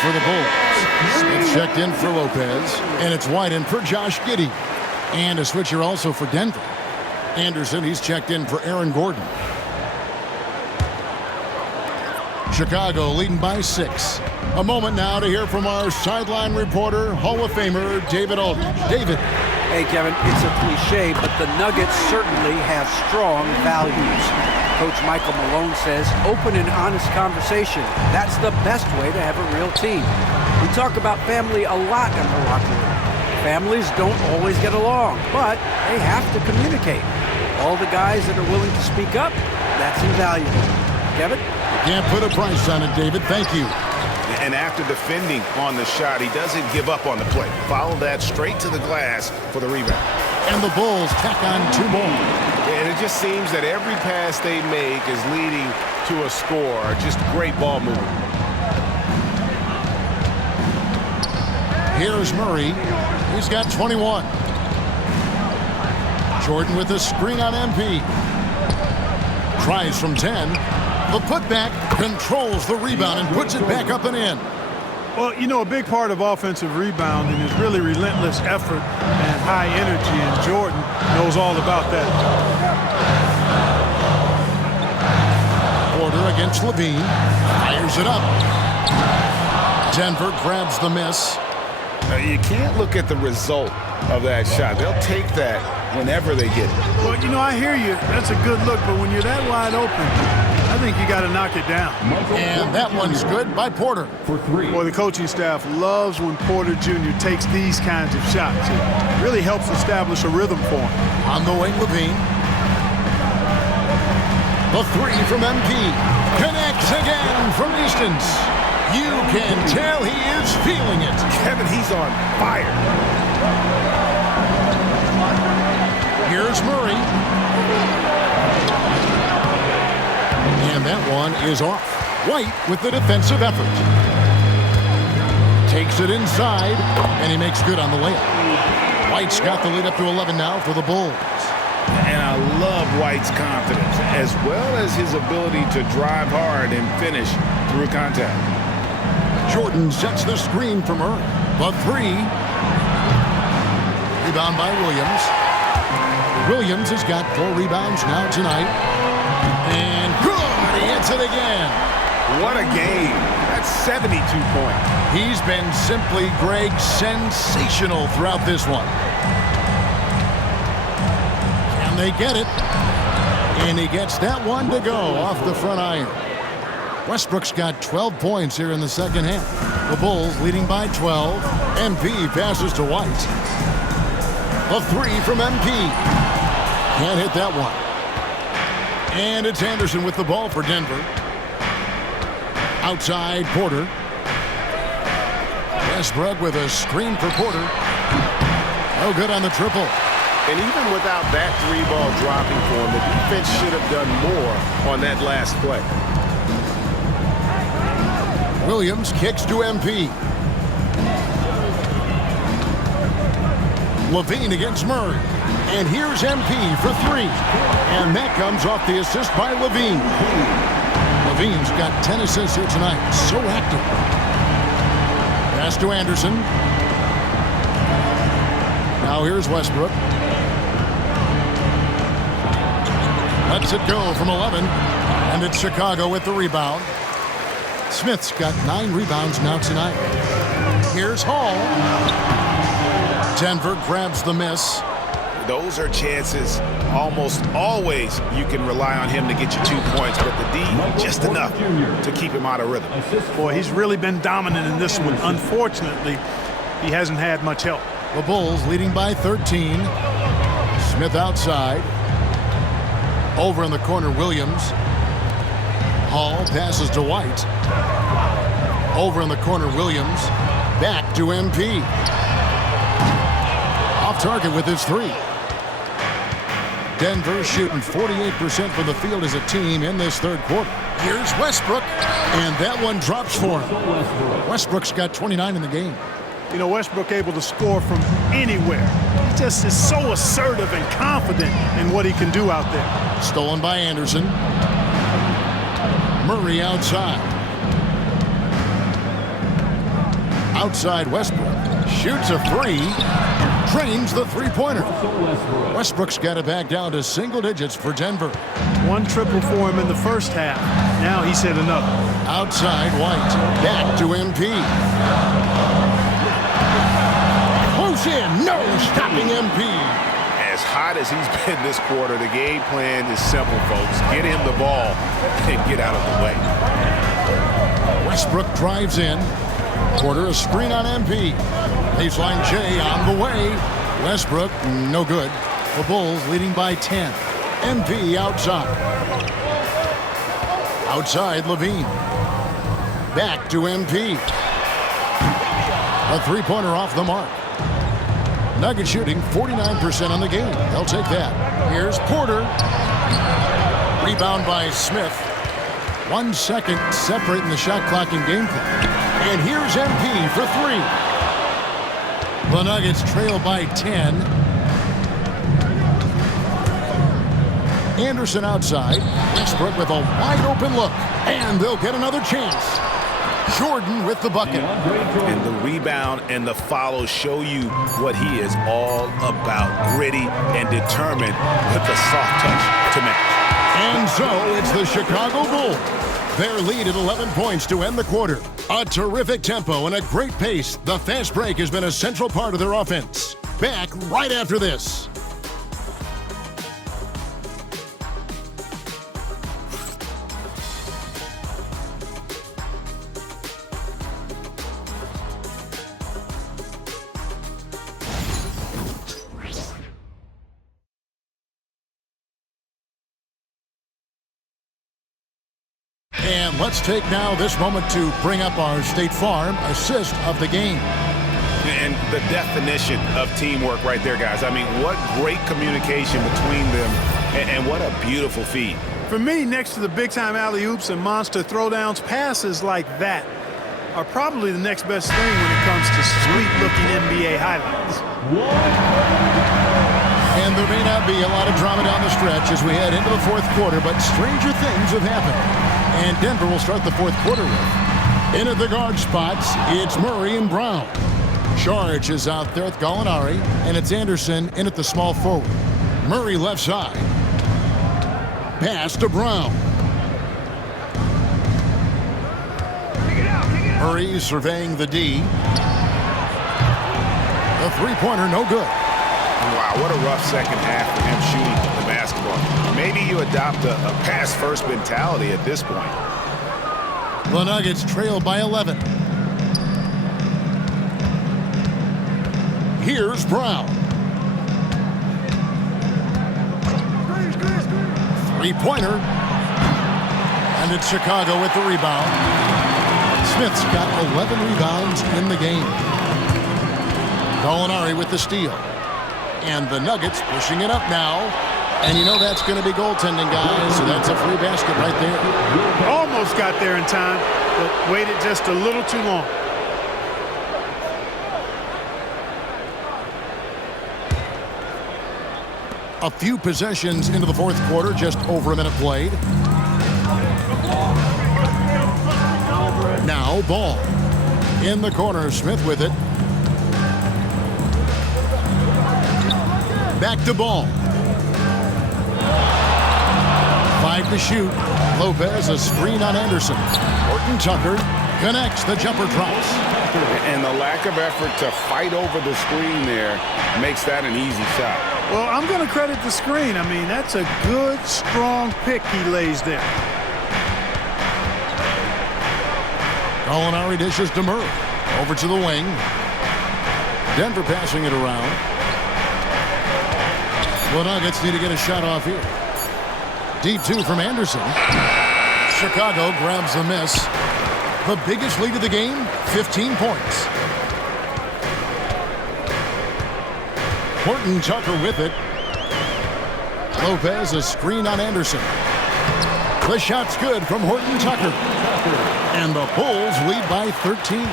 for the Bulls. Smith checked in for Lopez, and it's White in for Josh Giddey. And a switcher also for Denver. Anderson, he's checked in for Aaron Gordon. Chicago leading by 6. A moment now to hear from our sideline reporter, Hall of Famer David Aldridge. David. Hey, Kevin, it's a cliche, but the Nuggets certainly have strong values. Coach Michael Malone says open and honest conversation. That's the best way to have a real team. We talk about family a lot in the locker room. Families don't always get along, but they have to communicate. All the guys that are willing to speak up, that's invaluable. Kevin? Can't put a price on it, David. Thank you. And after defending on the shot, he doesn't give up on the play. Follow that straight to the glass for the rebound. And the Bulls tack on 2 more. And it just seems that every pass they make is leading to a score. Just great ball movement. Here's Murray. He's got 21. Jordan with a screen on MP. Tries from 10. The putback controls the rebound and puts it back up and in. Well, you know, a big part of offensive rebounding is really relentless effort and high energy, and Jordan knows all about that. Porter against Levine. Fires it up. Denver grabs the miss. You can't look at the result of that shot. They'll take that whenever they get it. Well, you know, I hear you. That's a good look, but when you're that wide open, I think you got to knock it down. And that one's good by Porter. For 3. Boy, the coaching staff loves when Porter Jr. takes these kinds of shots. It really helps establish a rhythm for him. On the wing, Levine. The 3 from MP. Connects again from distance. You can tell he is feeling it. Kevin, he's on fire. Here's Murray. And that one is off. White with the defensive effort. Takes it inside, and he makes good on the layup. White's got the lead up to 11 now for the Bulls. And I love White's confidence, as well as his ability to drive hard and finish through contact. Jordan sets the screen for Murray. The 3. Rebound by Williams. Williams has got 4 rebounds now tonight. And good! He hits it again. What a game. That's 72 points. He's been simply, Greg, sensational throughout this one. Can they get it? And he gets that one to go off the front iron. Westbrook's got 12 points here in the second half. The Bulls leading by 12. MP passes to White. A 3 from MP. Can't hit that one. And it's Anderson with the ball for Denver. Outside, Porter. Westbrook with a screen for Porter. No good on the triple. And even without that 3-ball dropping for him, the defense should have done more on that last play. Williams kicks to MP. Levine against Murray. And here's MP for 3. And that comes off the assist by Levine. Levine's got 10 assists here tonight. So active. Pass to Anderson. Now here's Westbrook. Lets it go from 11. And it's Chicago with the rebound. Smith's got 9 rebounds now tonight. Here's Hall. Denver grabs the miss. Those are chances almost always you can rely on him to get you 2 points, but the D just enough to keep him out of rhythm. Boy, he's really been dominant in this one. Unfortunately, he hasn't had much help. The Bulls leading by 13. Smith outside. Over in the corner, Williams. Hall passes to White. Over in the corner, Williams. Back to MP. Off target with his 3. Denver shooting 48% from the field as a team in this third quarter. Here's Westbrook, and that one drops for him. Westbrook's got 29 in the game. You know, Westbrook able to score from anywhere. He just is so assertive and confident in what he can do out there. Stolen by Anderson. Murray outside. Outside Westbrook. Shoots a three. Drains the three-pointer. Westbrook's got it back down to single digits for Denver. One triple for him in the first half. Now he's hit another. Outside White. Back to MP. Close in. No stopping MP. As hot as he's been this quarter, the game plan is simple, folks. Get him the ball and get out of the way. Westbrook drives in. Porter a screen on MP. Baseline J on the way. Westbrook, no good. The Bulls leading by 10. MP outside. Outside Levine. Back to MP. A three-pointer off the mark. Nuggets shooting 49% on the game. They'll take that. Here's Porter. Rebound by Smith. 1 second separating the shot clock and game clock. And here's MP for three. The Nuggets trail by 10. Anderson outside. Westbrook with a wide open look. And they'll get another chance. Jordan with the bucket. And the rebound and the follow show you what he is all about. Gritty and determined with the soft touch to match. And so it's the Chicago Bulls. Their lead at 11 points to end the quarter. A terrific tempo and a great pace. The fast break has been a central part of their offense. Back right after this. And let's take now this moment to bring up our State Farm assist of the game. And the definition of teamwork right there, guys. I mean, what great communication between them, and what a beautiful feed. For me, next to the big-time alley-oops and monster throwdowns, passes like that are probably the next best thing when it comes to sweet-looking NBA highlights. And there may not be a lot of drama down the stretch as we head into the fourth quarter, but stranger things have happened. And Denver will start the fourth quarter with. In at the guard spots, it's Murray and Brown. Saric is out there with Gallinari, and it's Anderson in at the small forward. Murray left side. Pass to Brown. Murray surveying the D. The three-pointer, no good. Wow, what a rough second half for him shooting the basketball. Maybe you adopt a pass-first mentality at this point. The Nuggets trail by 11. Here's Brown. Three-pointer. And it's Chicago with the rebound. Smith's got 11 rebounds in the game. Gallinari with the steal. And the Nuggets pushing it up now. And you know that's going to be goaltending, guys. So that's a free basket right there. Almost got there in time, but waited just a little too long. A few possessions into the fourth quarter, just over a minute played. Now ball. In the corner, Smith with it. Back to Ball. 5 to shoot. Lopez a screen on Anderson. Horton Tucker connects. The jumper drops. And the lack of effort to fight over the screen there makes that an easy shot. Well, I'm going to credit the screen. I mean, that's a good, strong pick he lays there. Gallinari dishes to Murray. Over to the wing. Denver passing it around. The Nuggets need to get a shot off here. Deep two from Anderson. Chicago grabs the miss. The biggest lead of the game, 15 points. Horton Tucker with it. Lopez a screen on Anderson. The shot's good from Horton Tucker. And the Bulls lead by 13.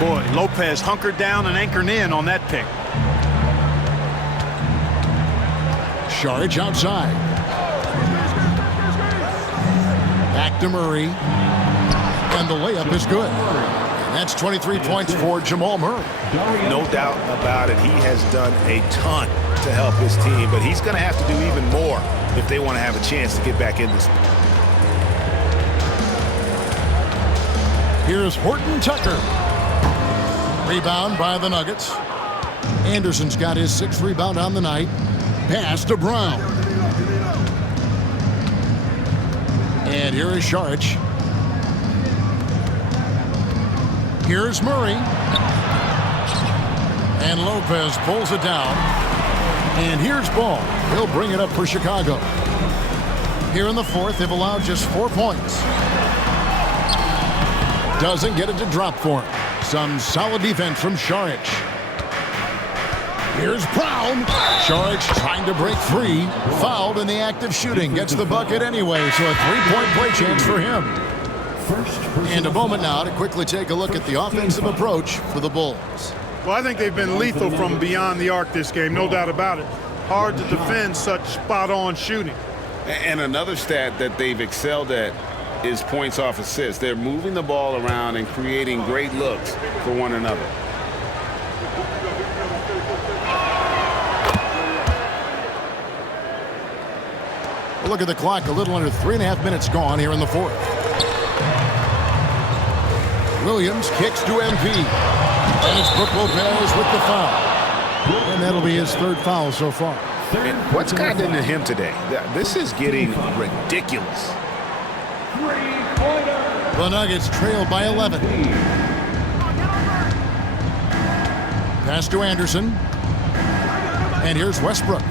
Boy, Lopez hunkered down and anchored in on that pick. Saric outside. Back to Murray. And the layup is good. That's 23 points for Jamal Murray. No doubt about it. He has done a ton to help his team, but he's going to have to do even more if they want to have a chance to get back in this. Here's Horton Tucker. Rebound by the Nuggets. Anderson's got his 6th rebound on the night. Pass to Brown. And here is Saric. Here's Murray. And Lopez pulls it down. And here's Ball. He'll bring it up for Chicago. Here in the 4th, they've allowed just 4 points. Doesn't get it to drop for him. Some solid defense from Saric. Here's Brown. Saric trying to break free. Fouled in the act of shooting. Gets the bucket anyway, so a 3-point play chance for him. And a moment now to quickly take a look at the offensive approach for the Bulls. Well, I think they've been lethal from beyond the arc this game, no doubt about it. Hard to defend such spot-on shooting. And another stat that they've excelled at is points off assists. They're moving the ball around and creating great looks for one another. Look at the clock, a little under 3.5 minutes gone here in the 4th. Williams kicks to MP. And it's Brook Lopez with the foul. And that'll be his 3rd foul so far. And what's gotten into him today? This is getting ridiculous. The Nuggets trail by 11. Pass to Anderson. And here's Westbrook.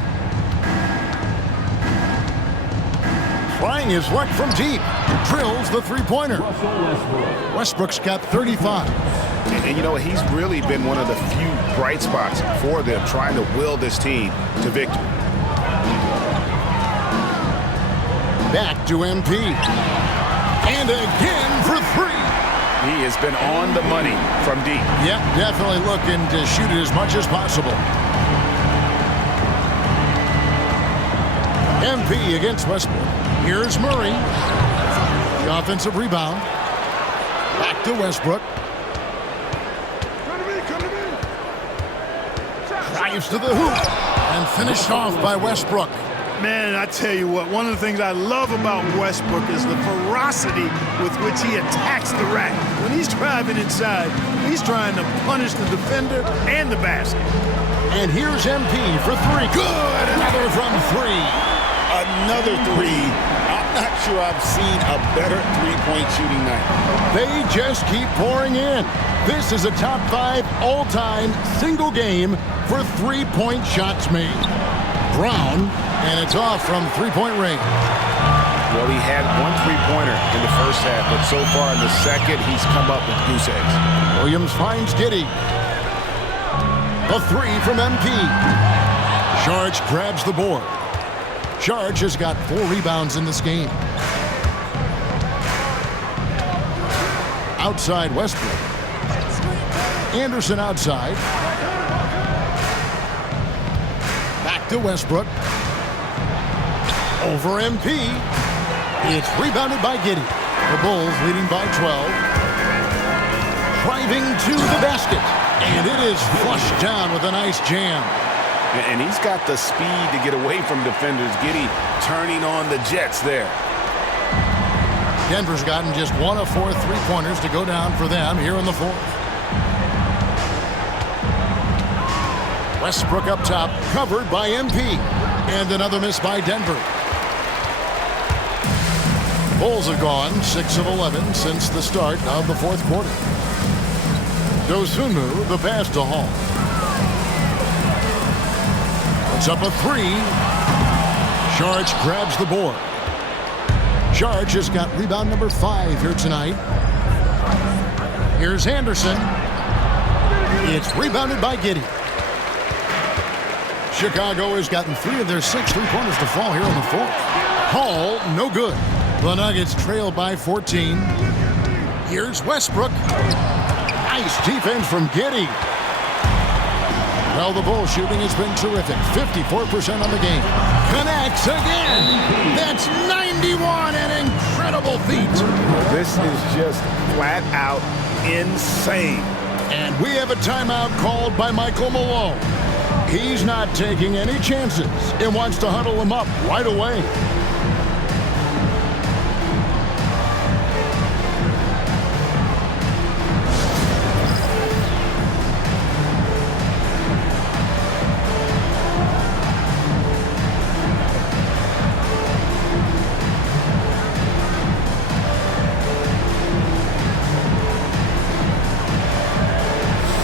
Trying his luck from deep. Drills the 3-pointer. Westbrook's got 35. And you know, he's really been one of the few bright spots for them, trying to will this team to victory. Back to MP. And again for 3. He has been on the money from deep. Yep, definitely looking to shoot it as much as possible. MP against Westbrook. Here's Murray. The offensive rebound. Back to Westbrook. Drives to the hoop. And finished off by Westbrook. Man, I tell you what, one of the things I love about Westbrook is the ferocity with which he attacks the rack. When he's driving inside, he's trying to punish the defender and the basket. And here's MP for 3. Good! Another from 3. Another 3. I'm not sure I've seen a better 3-point shooting night. They just keep pouring in. This is a top 5 all-time single game for 3-point shots made. Brown, and it's off from 3-point range. Well, he had one 3-pointer in the first half, but so far in the second, he's come up with goose eggs. Williams finds Giddey. A 3 from MP. Saric grabs the board. Saric has got 4 rebounds in this game. Outside Westbrook. Anderson outside. Back to Westbrook. Over MP. It's rebounded by Giddey. The Bulls leading by 12. Driving to the basket. And it is flushed down with a nice jam. And he's got the speed to get away from defenders. Giddey turning on the Jets there. Denver's gotten just 1 of 4 3-pointers to go down for them here in the 4th. Westbrook up top, covered by MP. And another miss by Denver. Bulls have gone 6 of 11 since the start of the 4th quarter. Dosunmu, the pass to Hall. It's up a 3. Saric grabs the board. Saric has got rebound number 5 here tonight. Here's Anderson. It's rebounded by Giddey. Chicago has gotten 3 of their 6 3-pointers to fall here in the 4th. Hall, no good. The Nuggets trail by 14. Here's Westbrook. Nice defense from Giddey. Well, the Bulls shooting has been terrific. 54% on the game. Connects again. That's 91, an incredible feat. This is just flat out insane. And we have a timeout called by Michael Malone. He's not taking any chances and wants to huddle them up right away.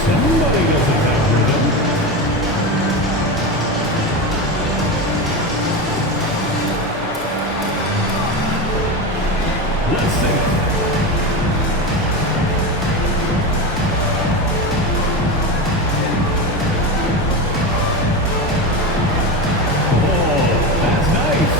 Somebody doesn't have rhythm. Let's see it. Oh, that's nice.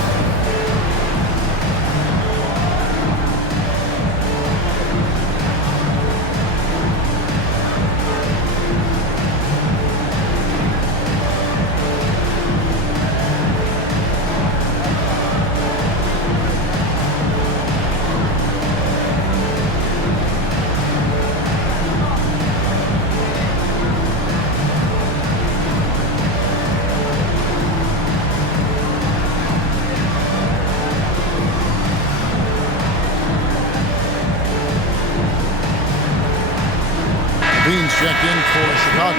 Beans checked in for Chicago.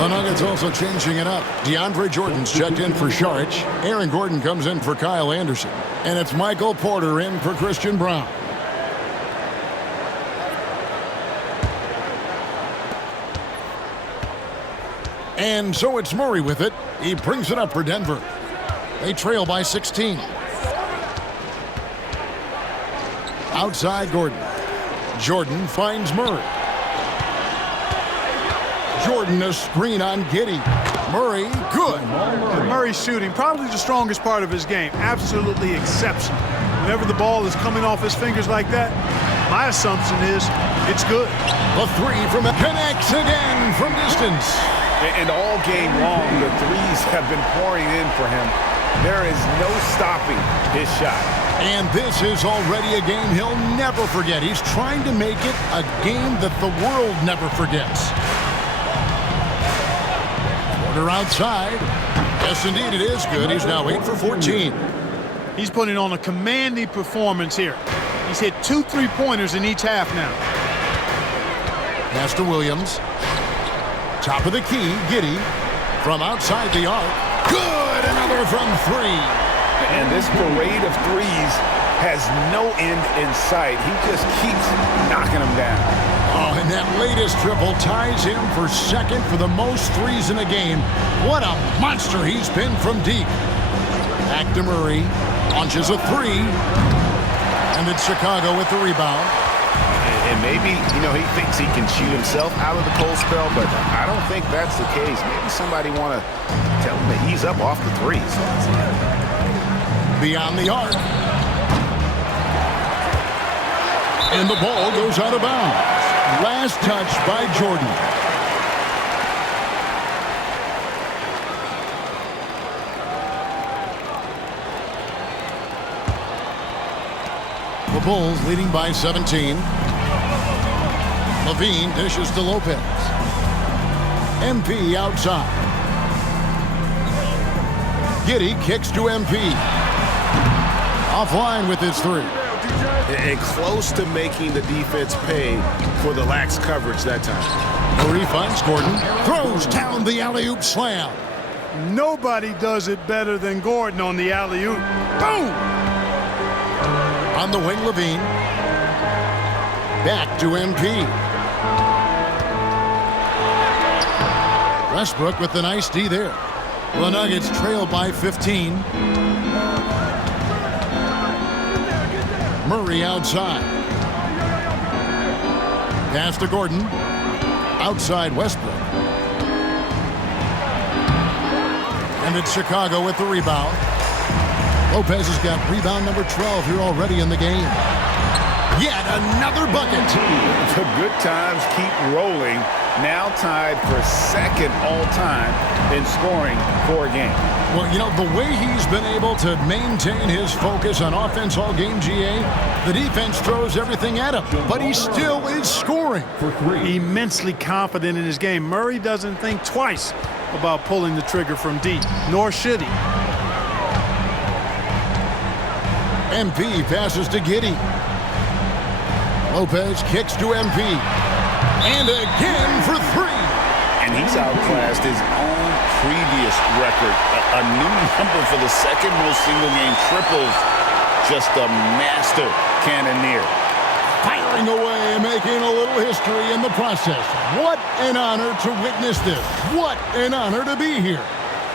The Nuggets also changing it up. DeAndre Jordan's checked in for Saric. Aaron Gordon comes in for Kyle Anderson. And it's Michael Porter in for Christian Brown. And so it's Murray with it. He brings it up for Denver. They trail by 16. Outside Gordon. Jordan finds Murray. Jordan a screen on Giddey. Murray, good. Murray's shooting, probably the strongest part of his game. Absolutely exceptional. Whenever the ball is coming off his fingers like that, my assumption is it's good. A three from it connects again from distance. And all game long, the threes have been pouring in for him. There is no stopping his shot. And this is already a game he'll never forget. He's trying to make it a game that the world never forgets. Porter outside. Yes, indeed, it is good. He's now 8 for 14. He's putting on a commanding performance here. He's hit 2 3-pointers in each half now. Pass to Williams. Top of the key, Giddey. From outside the arc. Good! Another from 3. And this parade of threes has no end in sight. He just keeps knocking them down. Oh, and that latest triple ties him for second for the most threes in a game. What a monster he's been from deep. Back to Murray. Launches a 3. And it's Chicago with the rebound. And maybe, he thinks he can shoot himself out of the cold spell, but I don't think that's the case. Maybe somebody want to tell him to ease up off the threes. Beyond the arc. And the ball goes out of bounds. Last touch by Jordan. The Bulls leading by 17. Levine dishes to Lopez. MP outside. Giddey kicks to MP. Offline with his 3. And close to making the defense pay for the lax coverage that time. Murray finds Gordon. Throws down the alley-oop slam. Nobody does it better than Gordon on the alley-oop. Boom! On the wing, Levine. Back to MP. Westbrook with the nice D there. The Nuggets trail by 15. Murray outside. Pass to Gordon. Outside Westbrook. And it's Chicago with the rebound. Lopez has got rebound number 12 here already in the game. Yet another bucket. The good times keep rolling now tied for second all-time in scoring for a game. Well, you know, the way he's been able to maintain his focus on offense all game, GA, the defense throws everything at him, but he still is scoring. Immensely confident in his game. Murray doesn't think twice about pulling the trigger from deep, nor should he. MP passes to Giddey. Lopez kicks to MP. And again for three. And he's outclassed his own previous record. A new number for the second most single-game triples. Just a master cannoneer. Firing away and making a little history in the process. What an honor to witness this. What an honor to be here.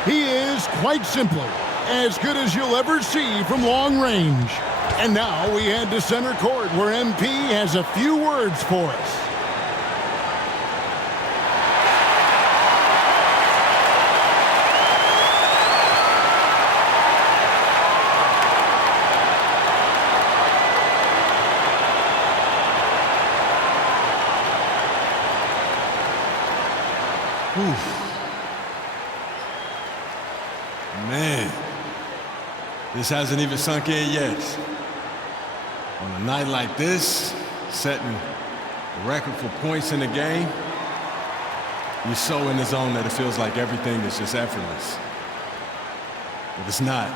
He is, quite simply, as good as you'll ever see from long range. And now we head to center court where MP has a few words for us. Man, this hasn't even sunk in yet. On a night like this, setting the record for points in the game, you're so in the zone that it feels like everything is just effortless. But it's not.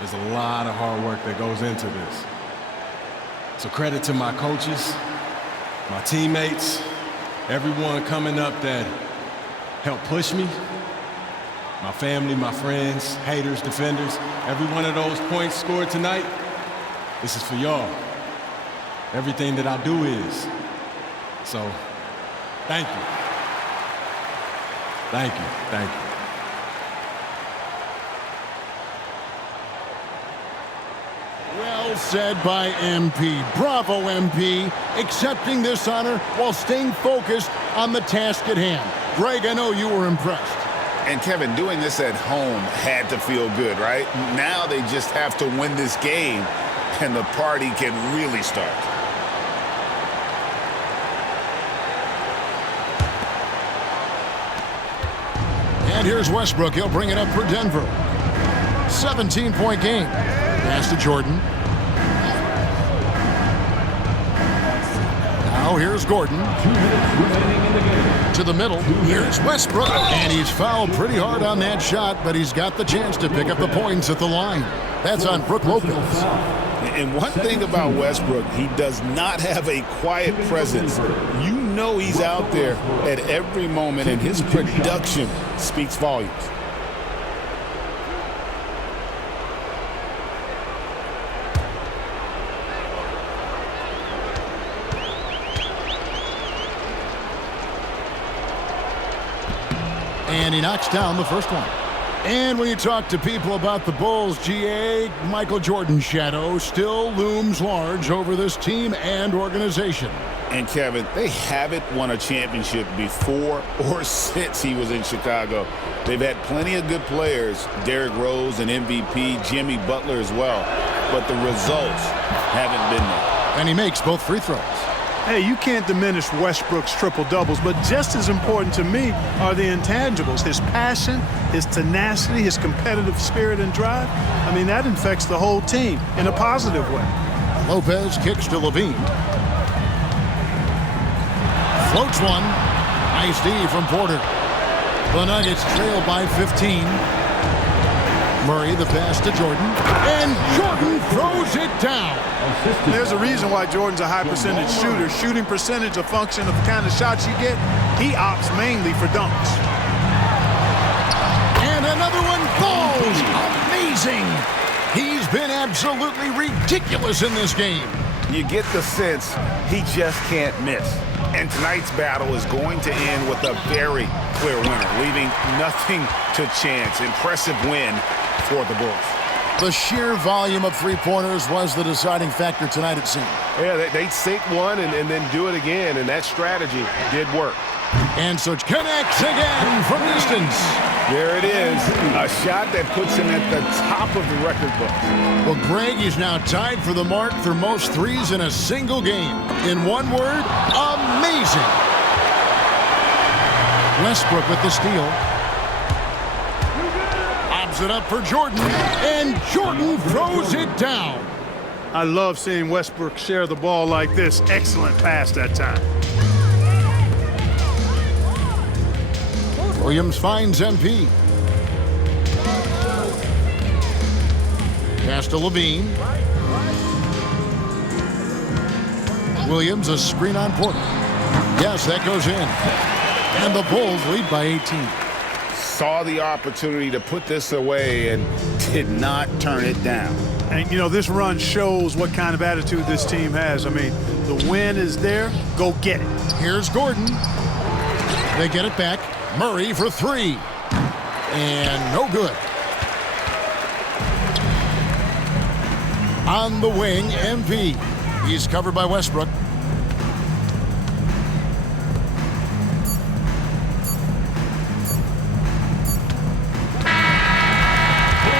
There's a lot of hard work that goes into this. So credit to my coaches, my teammates, everyone coming up that helped push me, my family, my friends, haters, defenders. Every one of those points scored tonight, this is for y'all. Everything that I do is. So, thank you. Thank you, thank you. Well said by MP. Bravo, MP. Accepting this honor while staying focused on the task at hand. Greg, I know you were impressed. And Kevin, doing this at home had to feel good, right? Now they just have to win this game, and the party can really start. And here's Westbrook. He'll bring it up for Denver. 17-point game. Pass to Jordan. Now here's Gordon. 2 minutes remaining in the game. To the middle. Here's Westbrook. And he's fouled pretty hard on that shot, but he's got the chance to pick up the points at the line. That's on Brook Lopez. And one thing about Westbrook, he does not have a quiet presence. You know he's out there at every moment, and his production speaks volumes. And he knocks down the first one. And when you talk to people about the Bulls, GA, Michael Jordan's shadow still looms large over this team and organization. And Kevin, they haven't won a championship before or since he was in Chicago. They've had plenty of good players, Derrick Rose and MVP, Jimmy Butler as well, but the results haven't been there. And he makes both free throws. Hey, you can't diminish Westbrook's triple-doubles, but just as important to me are the intangibles. His passion, his tenacity, his competitive spirit and drive. I mean, that infects the whole team in a positive way. Lopez kicks to Levine. Floats one. Nice D from Porter. The Nuggets trail by 15. Murray the pass to Jordan. And Jordan throws it down. There's a reason why Jordan's a high percentage shooter. Shooting percentage a function of the kind of shots you get. He opts mainly for dunks. And another one falls. Amazing. He's been absolutely ridiculous in this game. You get the sense he just can't miss. And tonight's battle is going to end with a very clear winner, leaving nothing to chance. Impressive win for the Bulls. The sheer volume of three-pointers was the deciding factor tonight, it seemed. Yeah, they'd sink one and then do it again, and that strategy did work. And so connects again from distance. There it is, a shot that puts him at the top of the record book. Well, Greg is now tied for the mark for most threes in a single game. In one word, amazing. Westbrook with the steal. Lobs it up for Jordan, and Jordan throws it down. I love seeing Westbrook share the ball like this. Excellent pass that time. Williams finds MP. Pass to Levine. Williams, a screen on Porter. Yes, that goes in. And the Bulls lead by 18. Saw the opportunity to put this away and did not turn it down. And, you know, this run shows what kind of attitude this team has. I mean, the win is there. Go get it. Here's Gordon. They get it back. Murray for three. And no good. On the wing, MP. He's covered by Westbrook.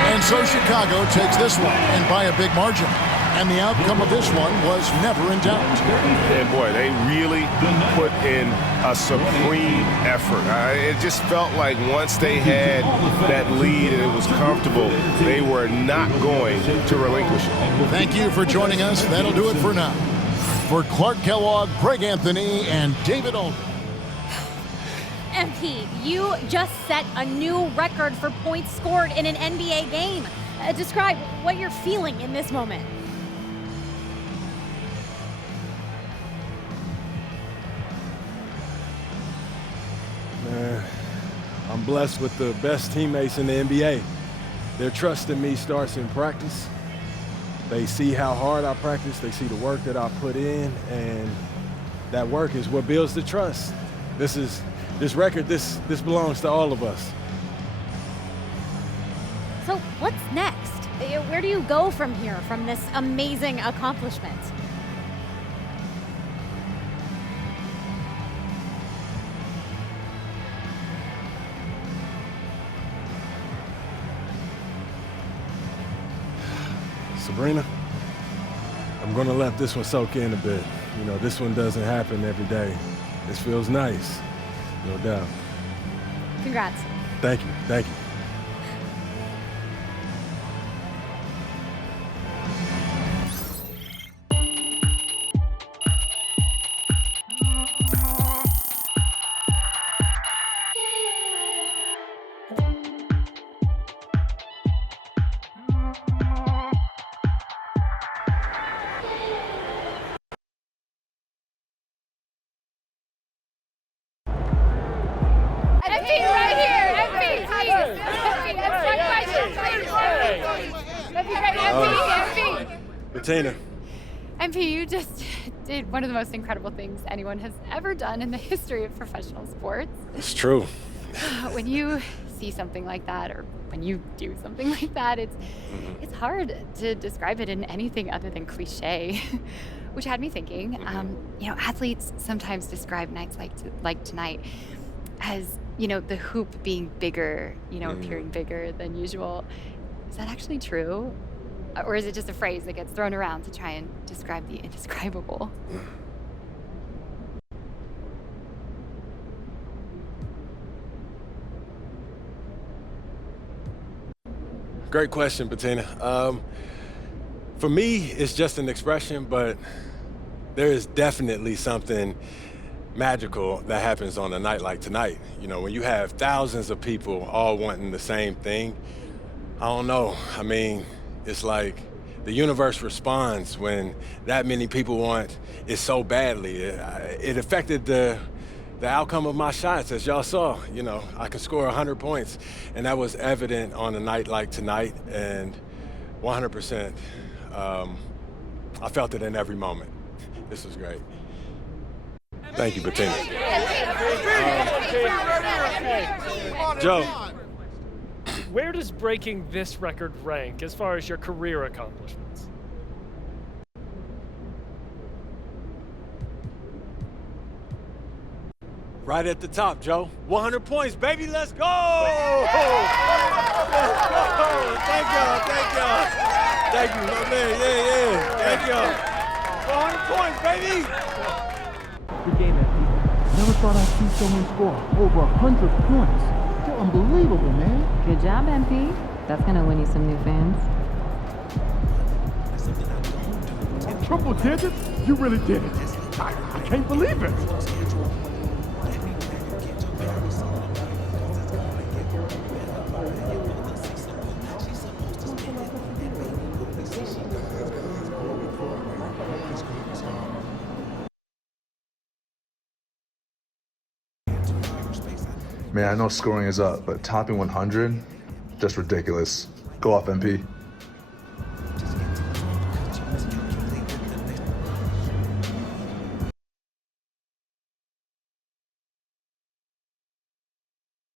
And so Chicago takes this one, and by a big margin. And the outcome of this one was never in doubt. And boy, they really put in a supreme effort. It just felt like once they had that lead and it was comfortable, they were not going to relinquish it. Thank you for joining us. That'll do it for now. For Clark Kellogg, Greg Anthony, and David Olden. MP, you just set a new record for points scored in an NBA game. Describe what you're feeling in this moment. I'm blessed with the best teammates in the NBA. Their trust in me starts in practice. They see how hard I practice, they see the work that I put in, and that work is what builds the trust. This record belongs to all of us. So what's next? Where do you go from here, from this amazing accomplishment? Sabrina, I'm gonna let this one soak in a bit. You know, this one doesn't happen every day. This feels nice, no doubt. Congrats. Thank you, thank you. Bettina. MP, you just did one of the most incredible things anyone has ever done in the history of professional sports. It's true. When you see something like that, or when you do something like that, it's hard to describe it in anything other than cliche, which had me thinking. You know, athletes sometimes describe nights like tonight as, you know, the hoop being bigger, you know, appearing bigger than usual. Is that actually true? Or is it just a phrase that gets thrown around to try and describe the indescribable? Great question, Bettina. For me, it's just an expression, but there is definitely something magical that happens on a night like tonight. You know, when you have thousands of people all wanting the same thing, I don't know. I mean, it's like the universe responds when that many people want it so badly. It affected the outcome of my shots, as y'all saw. You know, I could score 100 points, and that was evident on a night like tonight, and 100%. I felt it in every moment. This was great. Thank you, Bettina. Joe. Where does breaking this record rank as far as your career accomplishments? Right at the top, Joe. 100 points, baby. Let's go! Let's go! Thank y'all. Thank you, my man. Yeah. Thank y'all. 100 points, baby! Good game, Anthony. Never thought I'd see someone score over 100 points. You're unbelievable, man. Good job, MP. That's gonna win you some new fans. Triple digits? You really did it. I can't believe it. Man, I know scoring is up, but topping 100, just ridiculous. Go off, MP.